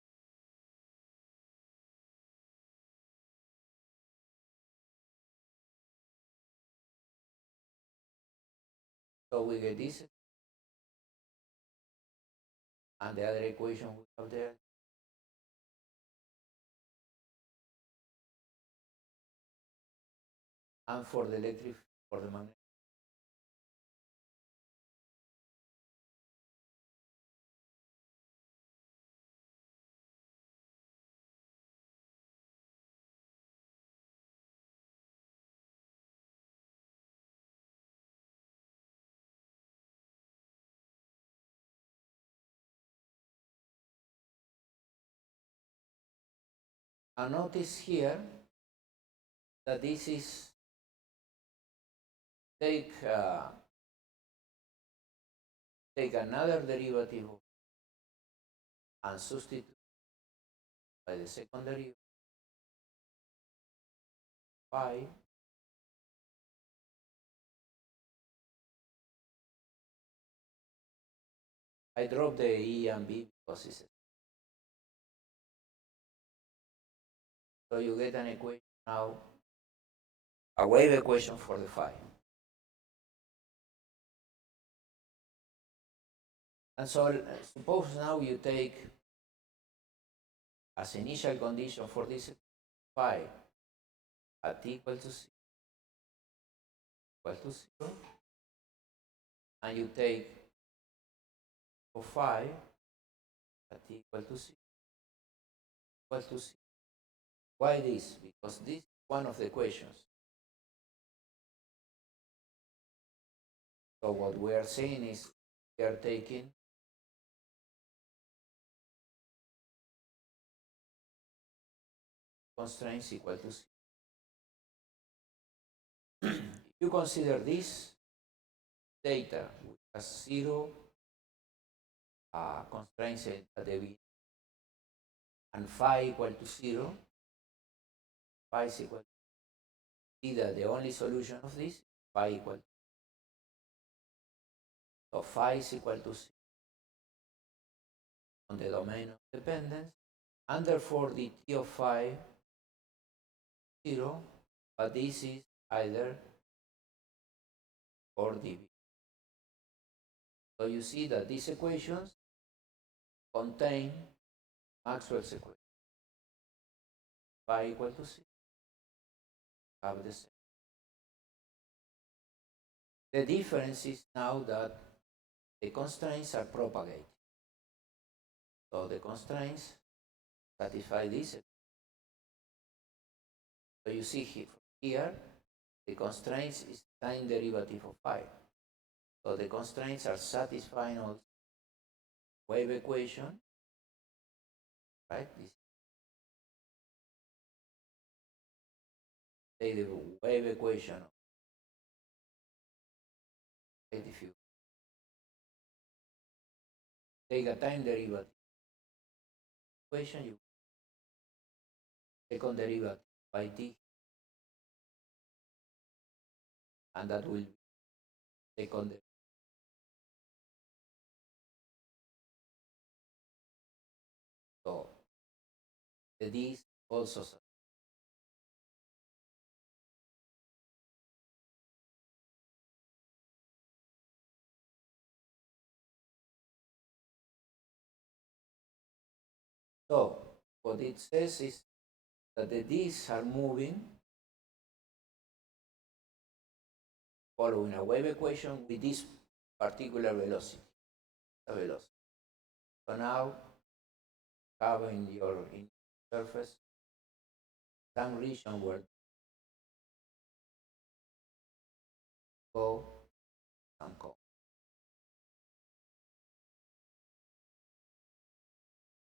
So we get this, and the other equation we have there. And for the electric, for the magnetic. And notice here that this is take another derivative and substitute by the second derivative phi. I drop the E and B because it's so you get an equation now, a wave equation for the phi. And so suppose now you take as initial condition for this phi at t equal to 0, and you take for phi at t equal to 0. Why this? Because this is one of the equations. So what we are saying is we are taking constraints equal to 0. If you consider this data which has 0 constraints at the beginning and phi equal to 0, phi is equal to either the only solution of this, phi equal to, so phi is equal to 0 on the domain of dependence, and therefore the t of phi 0, but this is either or dv. So you see that these equations contain Maxwell's equation. Phi equal to 0 have the same. The difference is now that the constraints are propagated. So the constraints satisfy this. So you see here the constraints is time derivative of phi. So the constraints are satisfying also wave equation, right? This take the wave equation. Right? If you take a time derivative equation, you second derivative by t, and that will be second derivative. So the d is also so what it says is that the disks are moving following a wave equation with this particular velocity. So now, having your surface some region where go and come.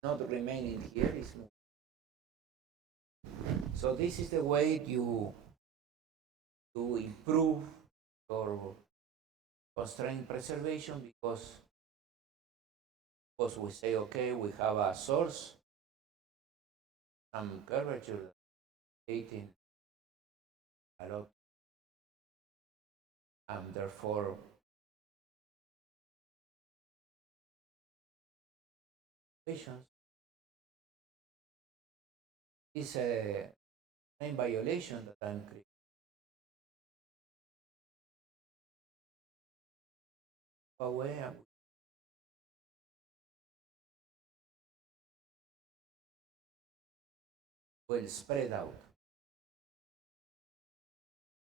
Not remaining here is moving. So this is the way you to improve your constraint preservation, because we say, okay, we have a source, some curvature, 18 a lot, and therefore equations is a main violation that I'm creating. Away and will spread out.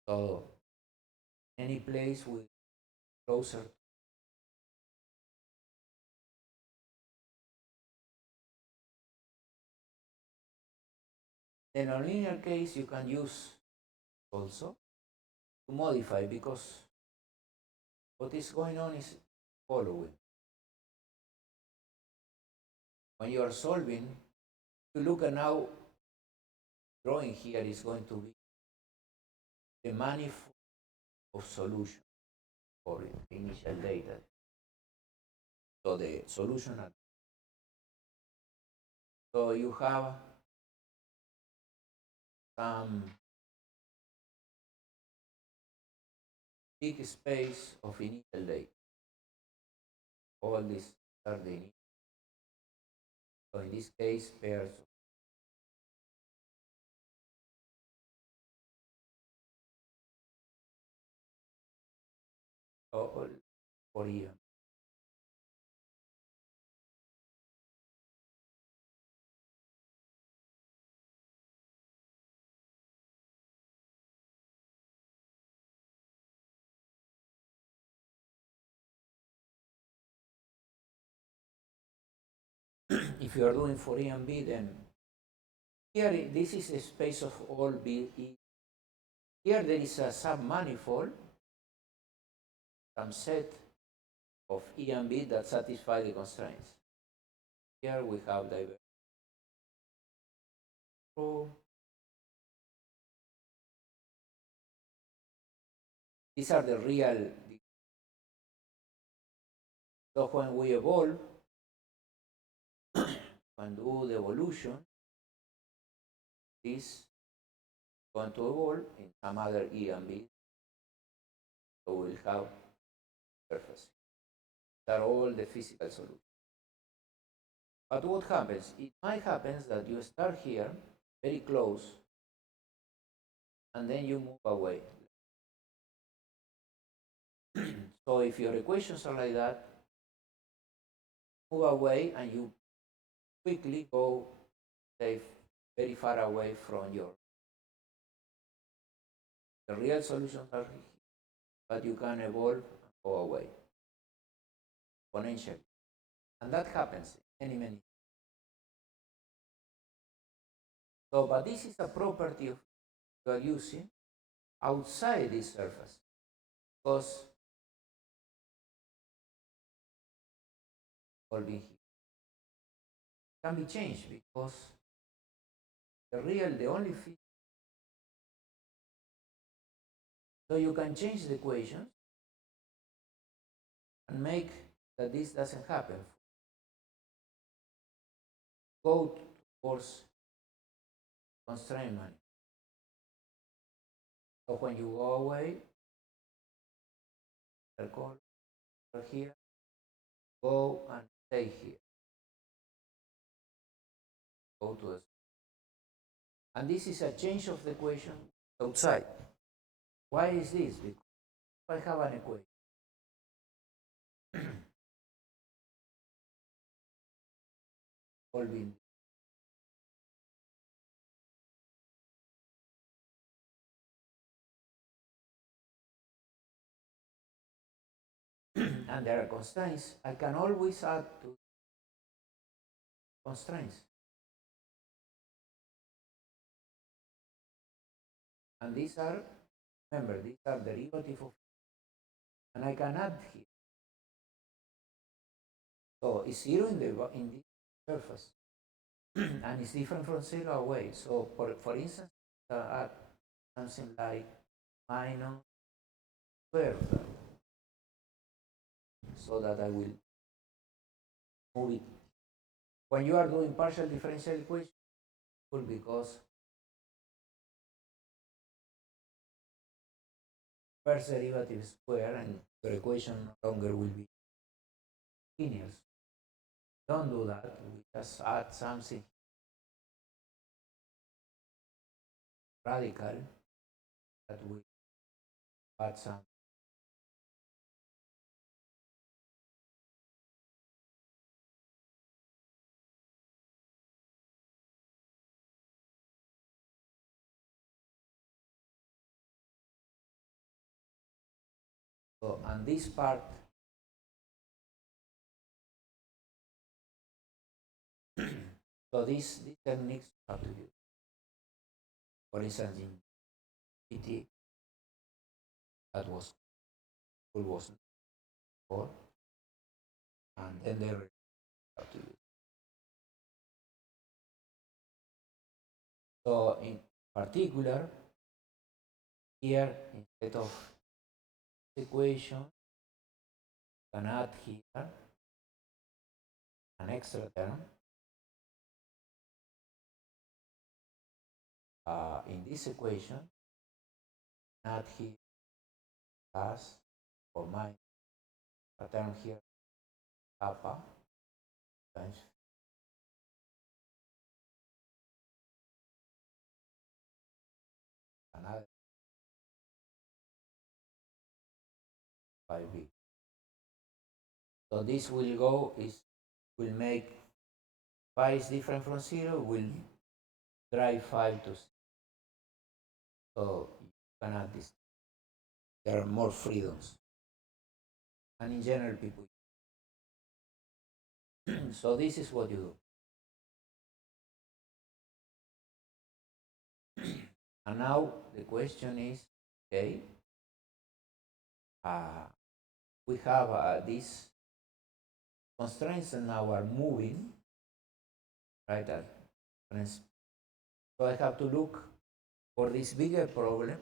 So any place with closer. In a linear case, you can use also to modify, because what is going on is following. When you are solving, you look at now, drawing here is going to be the manifold of solution for initial data. So the solution. So you have some big space of initial data. All these are the initial. So in this case, pairs. All for here. If you are doing for E and B, then here this is the space of all B, E. Here there is a submanifold, some set of E and B that satisfy the constraints. Here we have divergence. These are the real. So when we evolve, when do the evolution, this is going to evolve in some other E and B. So we'll have surface. These are all the physical solutions. But what happens? It might happen that you start here, very close, and then you move away. So if your equations are like that, move away and you quickly go, say, very far away from your. The real solutions are here, but you can evolve and go away exponentially. And that happens many. So, but this is a property of you are using outside this surface, because solving here can be changed, because the only fit. So you can change the equation and make that this doesn't happen. Go towards constraint manifold. So when you go away, circle here, go and stay here. Go to the. And this is a change of the equation outside. Why is this? Because I have an equation. Solving. and there are constraints, I can always add to constraints. And these are, remember, these are derivative of, and I can add here. So it's zero in this surface, and it's different from zero away. So for instance, add something like minus square root, so that I will move it. When you are doing partial differential equation, because first derivative square and your equation no longer will be linear. Don't do that. We just add something radical that will add some. So, and this part, so these techniques you have to use. For instance, in PT, that was before, and then they have to use. So in particular, here instead of equation, you can add here an extra term. In this equation, add here plus or minus a term here kappa times another 5b. So this will make phi is different from 0, will drive 5 to 0. So you can add this. There are more freedoms. And in general, people. So this is what you do. And now the question is, okay, we have these constraints and now are moving, right? So I have to look for this bigger problem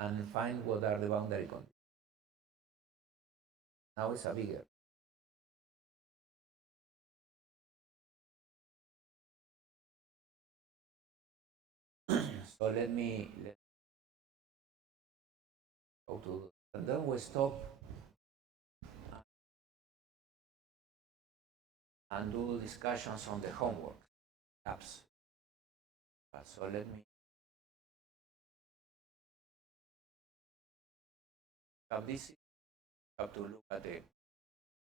and find what are the boundary conditions. Now it's a bigger. So let go to, and then we stop and do discussions on the homework apps. So let me have this. Have to look at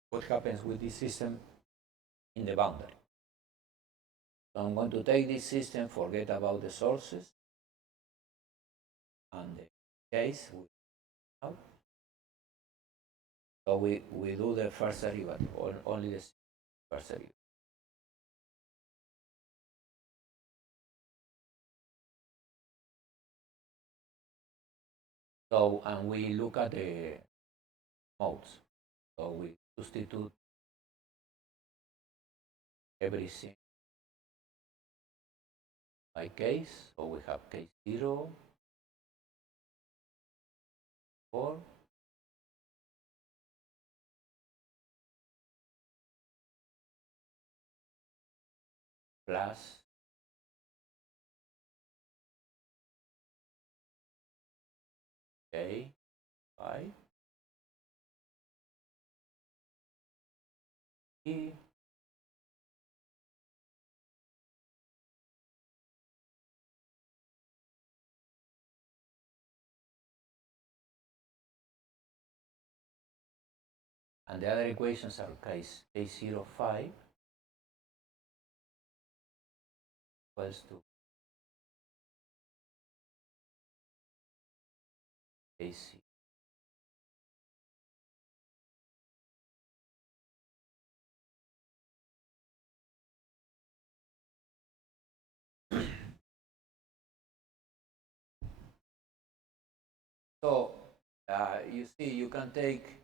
what happens with this system in the boundary. So I'm going to take this system, forget about the sources, and the case out. So we do the first derivative, only the first derivative. So, and we look at the modes. So we substitute everything by case. So we have case 0, 4, plus k 5 e and the other equations are case 0, 5 equals to case So you see, you can take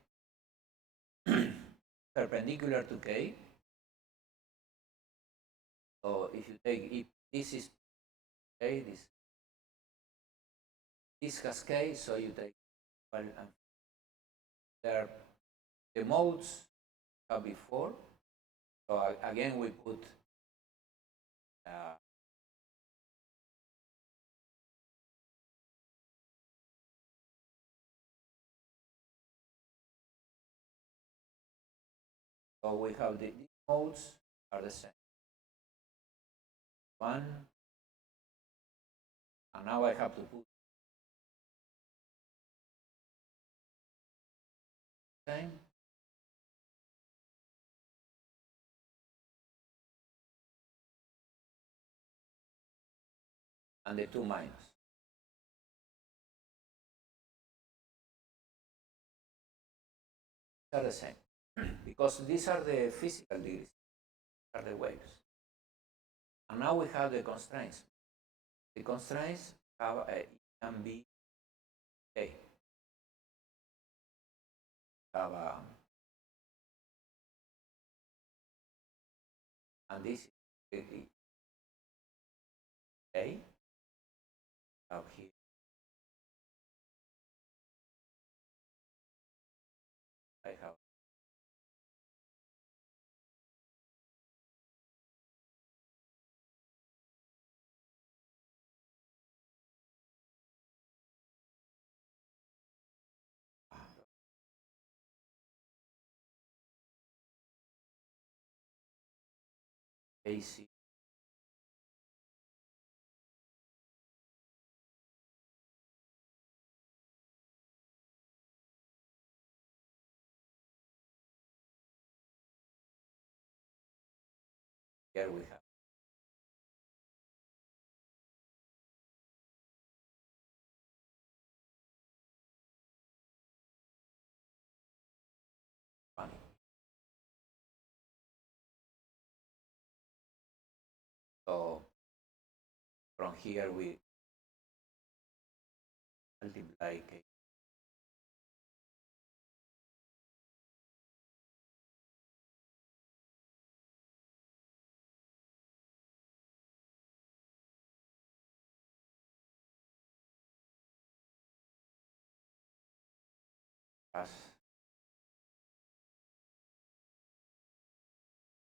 perpendicular to K. So if you take, if this is K, this has K, so you take, well, there the modes are before. So again, we put so we have these modes are the same. One, and now I have to put same. And the 2 minus. Are the same because these are the physical degrees, are the waves. And now we have the constraints. The constraints have a can be A. Have a, and this is A. Have here I have AC. Here we have funny. So from here we multiply K.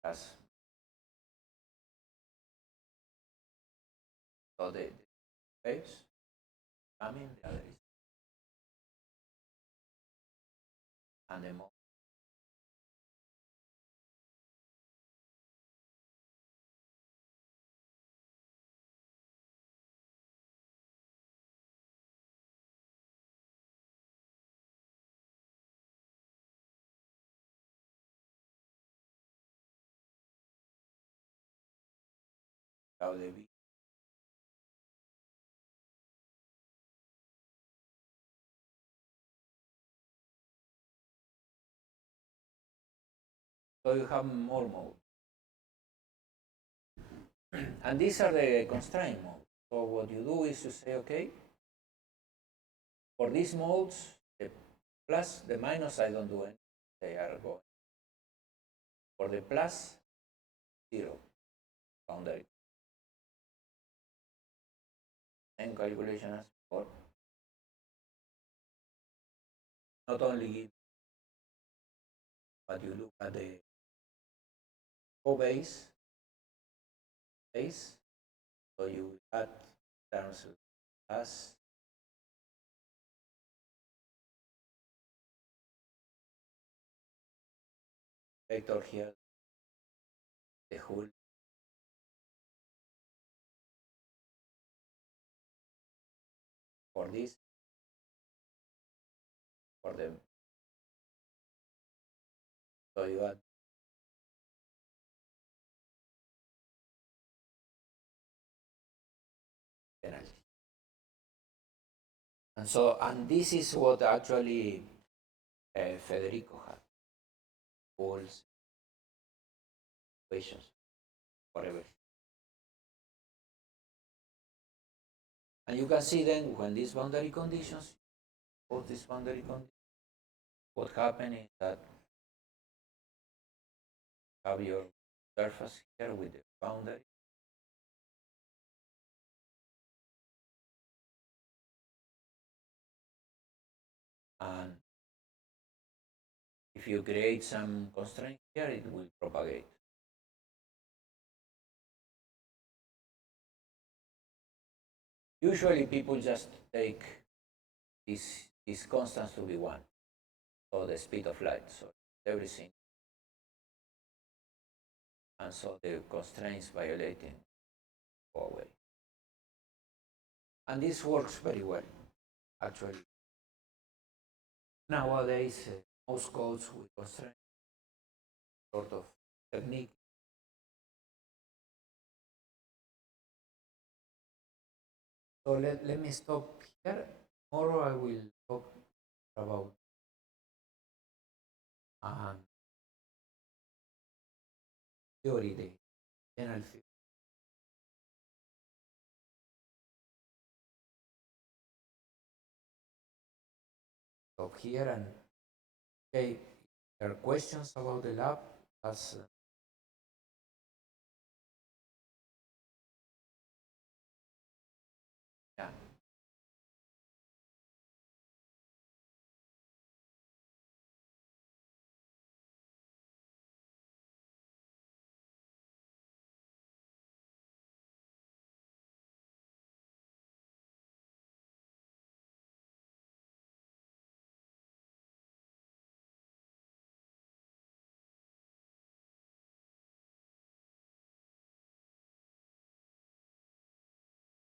As so the waves coming, the other is and the mode how the B. So you have more modes. And these are the constraint modes. So what you do is you say, okay, for these modes, the plus, the minus, I don't do anything. They are going. For the plus, 0 boundary. Same calculation as before. Not only give, but you look at the base, so you add terms as vector here, the whole for this, for the, so you add penalty. And so, and this is what actually Federico had, false equations for everything. And you can see then when these boundary conditions both these boundary conditions, what happens is that you have your surface here with the boundary. And if you create some constraint here, it will propagate. Usually people just take these constants to be 1, so the speed of light, so everything. And so the constraints violating go away. And this works very well, actually. Nowadays, most codes with constraints sort of technique. So let me stop here. Tomorrow I will talk about theory, the general theory. Stop here, and okay, there are questions about the lab. As yeah.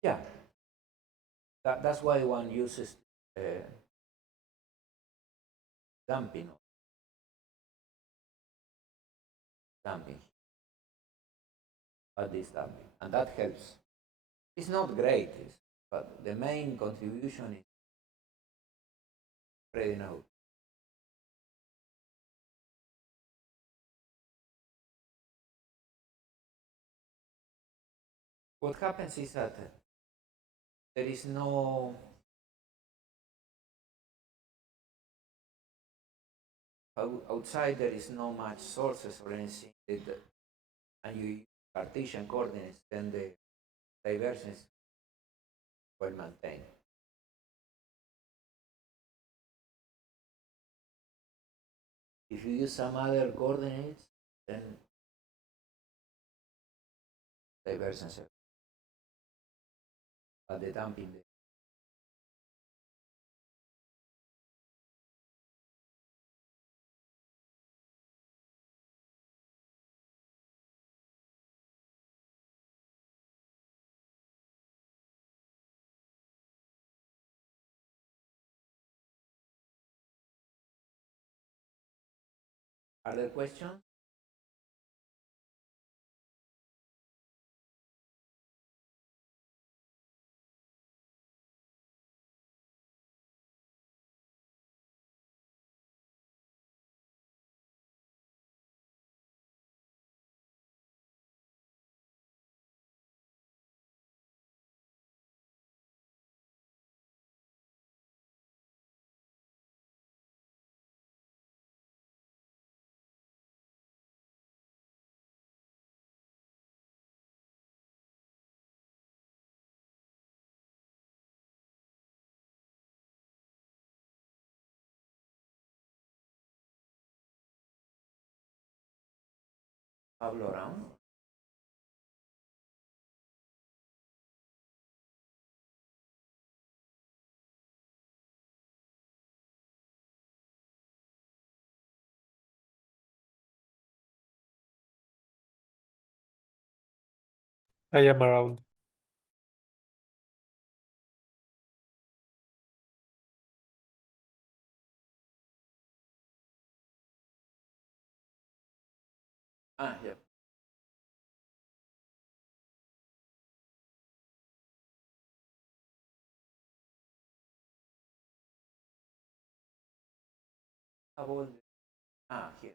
Yeah, that's why one uses damping, at this damping, and that helps. It's not great, but the main contribution is spreading out. What happens is that there is no outside, there is no much sources or anything, and you use Cartesian coordinates, then the divergence is well maintained. If you use some other coordinates, then divergence, but the damping. Are there questions? Pablo around? I am around. Yeah. About here.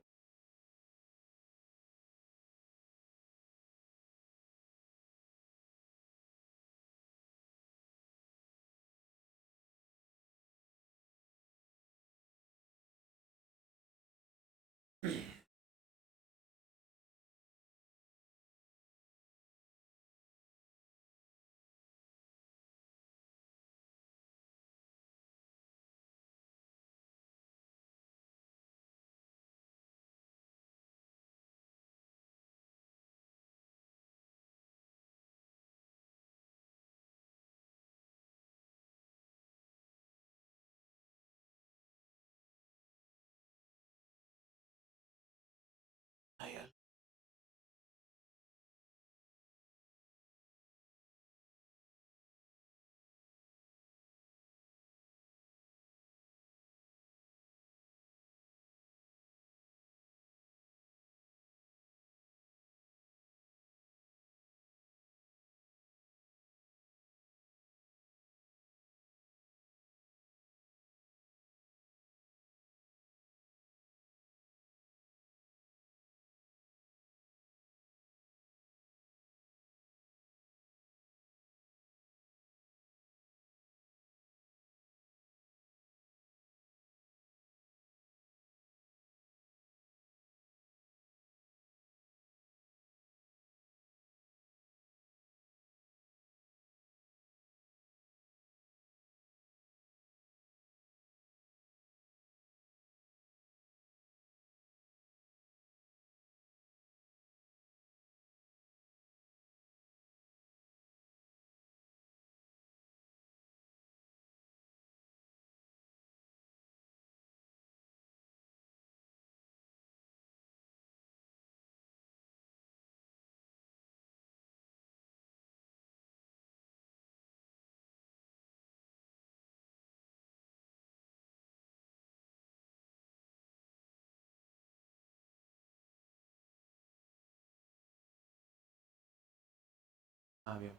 Ah, bien.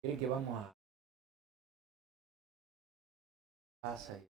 ¿Cree que vamos a casa?